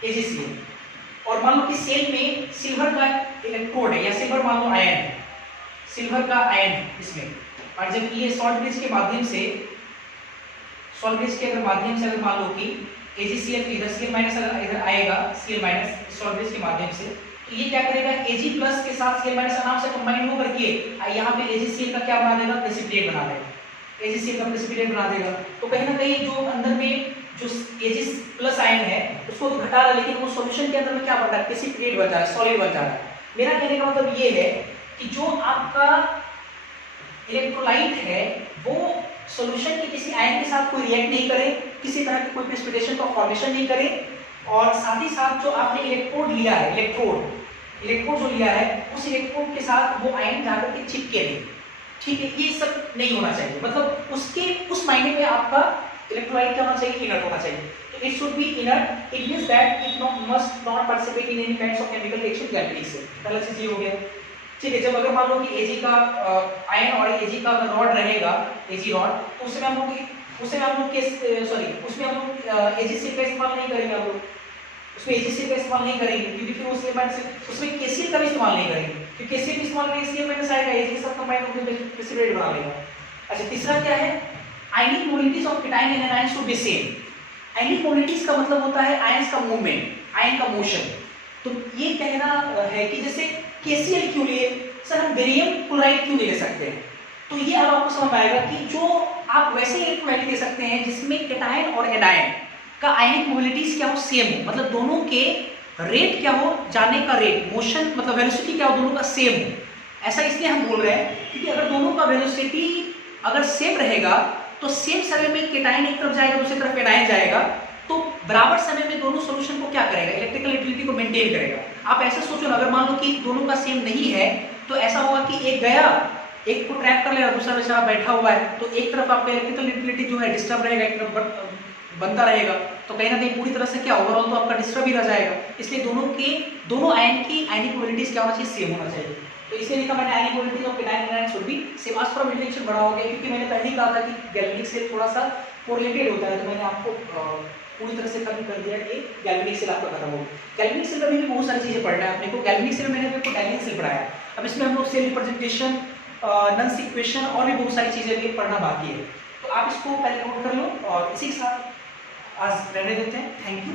AgCl, और मान लो कि सेल में सिल्वर का इलेक्ट्रोड है या सिल्वर मान लो आयन है, सिल्वर का आयन है इसमें, और जब ये सॉल्ट ब्रिज के माध्यम से, सॉल्ट ब्रिज के अगर माध्यम से अगर मान लो कि AgCl इधर Cl माइनस अगर इधर आएगा, Cl माइनस सॉल्ट ब्रिज के माध्यम से, तो ये क्या करेगा, Ag प्लस के साथ Cl माइनस आराम से कंबाइन हो करके यहाँ पे AgCl का क्या बना देगा, प्रेसिपिटेट बना देगा, AgCl का प्रेसिपिटेट बना देगा। तो कहीं ना कहीं जो अंदर में जो Ag प्लस आयन है उसको तो घटा रहा है, लेकिन वो सॉल्यूशन के अंदर में क्या बन रहा है, प्रेसिपिटेट बन जा रहा है, सॉलिड बन जा रहा है। मेरा कहने का मतलब ये है कि जो आपका इलेक्ट्रोलाइट है वो सॉल्यूशन के किसी आयन के साथ कोई रिएक्ट नहीं करे, किसी तरह की कोई प्रेसिपिटेशन का फॉर्मेशन नहीं करे, और साथ ही साथ जो आपने इलेक्ट्रोड लिया है, इलेक्ट्रोड जो लिया है उस इलेक्ट्रोड के साथ वो आयन जाकर के चिपके नहीं, ठीक है, ये सब नहीं होना चाहिए। मतलब उसके उस मायने में आपका इलेक्ट्रोलाइट क्या होना चाहिए, इनर्ट होना चाहिए। तो it should be inert, it means that it must not participate in any kinds of chemical reaction galvanic से। पहला चीज ये हो गया। ठीक है, जब अगर मान लो कि Ag का आयन और Ag का रॉड रहेगा, Ag रॉड, तो उसमें हम लोग उसमें हम लोग AgCl का इस्तेमाल नहीं करेंगे। हम लोग उसमें AgCl का इस्तेमाल नहीं करेंगे, क्योंकि फिर उसमें KCl का भी इस्तेमाल नहीं करेंगे, क्योंकि KCl का इस्तेमाल करके Cl माइनस आएगा, Ag सब कंबाइन होकर प्रेसिपिटेट बना लेगा। अच्छा, तीसरा क्या है, ionic mobilities of cation and anion should be same. Ionic mobilities का मतलब होता है आयंस का मूवमेंट, आयन का मोशन। तो ये कहना है कि जैसे KCl क्यों लिए सर, हम बेरियम क्लोराइड क्यों ले सकते हैं, तो ये अब आपको समझ आएगा कि जो आप वैसे इलेक्ट्रोलाइट ले सकते हैं जिसमें केटायन और एनायन का आयनिक मोबिलिटीज क्या हो, सेम हो, मतलब दोनों के रेट क्या हो, जाने का रेट, मोशन मतलब वेलोसिटी क्या हो, दोनों का सेम हो। ऐसा इसलिए हम बोल रहे हैं क्योंकि अगर दोनों का वेलोसिटी अगर सेम रहेगा तो सेम समय में केटायन एक तरफ जाएगा, दूसरी तरफ एनायन जाएगा, तो बराबर समय में दोनों सॉल्यूशन को क्या करेगा, इलेक्ट्रिकल यूटिलिटी को मेंटेन करेगा। आप ऐसे सोचो ना, अगर मान लो कि दोनों का सेम नहीं है तो ऐसा होगा कि एक गया, एक को ट्रैक कर लेगा, दूसरा बेचारा बैठा हुआ है, तो एक तरफ आपका इलेक्ट्रिकल यूटिलिटी जो है डिस्टर्ब रहेगा, एक तरफ बनता रहेगा, तो कहीं ना कहीं पूरी तरह से क्या ओवरऑल तो आपका डिस्टर्ब ही रह जाएगा। इसलिए दोनों आयन की आयनिक मोबिलिटीज क्या होना चाहिए, सेम होना चाहिए। तो इसलिए लिखा मैंने ionic mobilities of cation and anion should be same. आज थोड़ा रिलेशन बड़ा हो गया क्योंकि मैंने पहले ही कहा था कि गैल्वेनिक से थोड़ा सा कोरिलेटेड होता है, तो मैंने आपको पूरी तरह से खत्म कर दिया कि गैल्वेनिक सेल आपका खत्म हो। गैल्वेनिक सेल में भी बहुत सारी चीजें पढ़ना है अपने को। गैल्वेनिक सेल में मैंने आपको डायनेमिक सेल पढ़ाया, अब इसमें हम लोग सेल रिप्रेजेंटेशन, नंस इक्वेशन और भी बहुत सारी चीजें भी पढ़ना बाकी है, तो आप इसको पहले नोट कर लो और इसी के साथ आज रहने देते हैं। Thank you.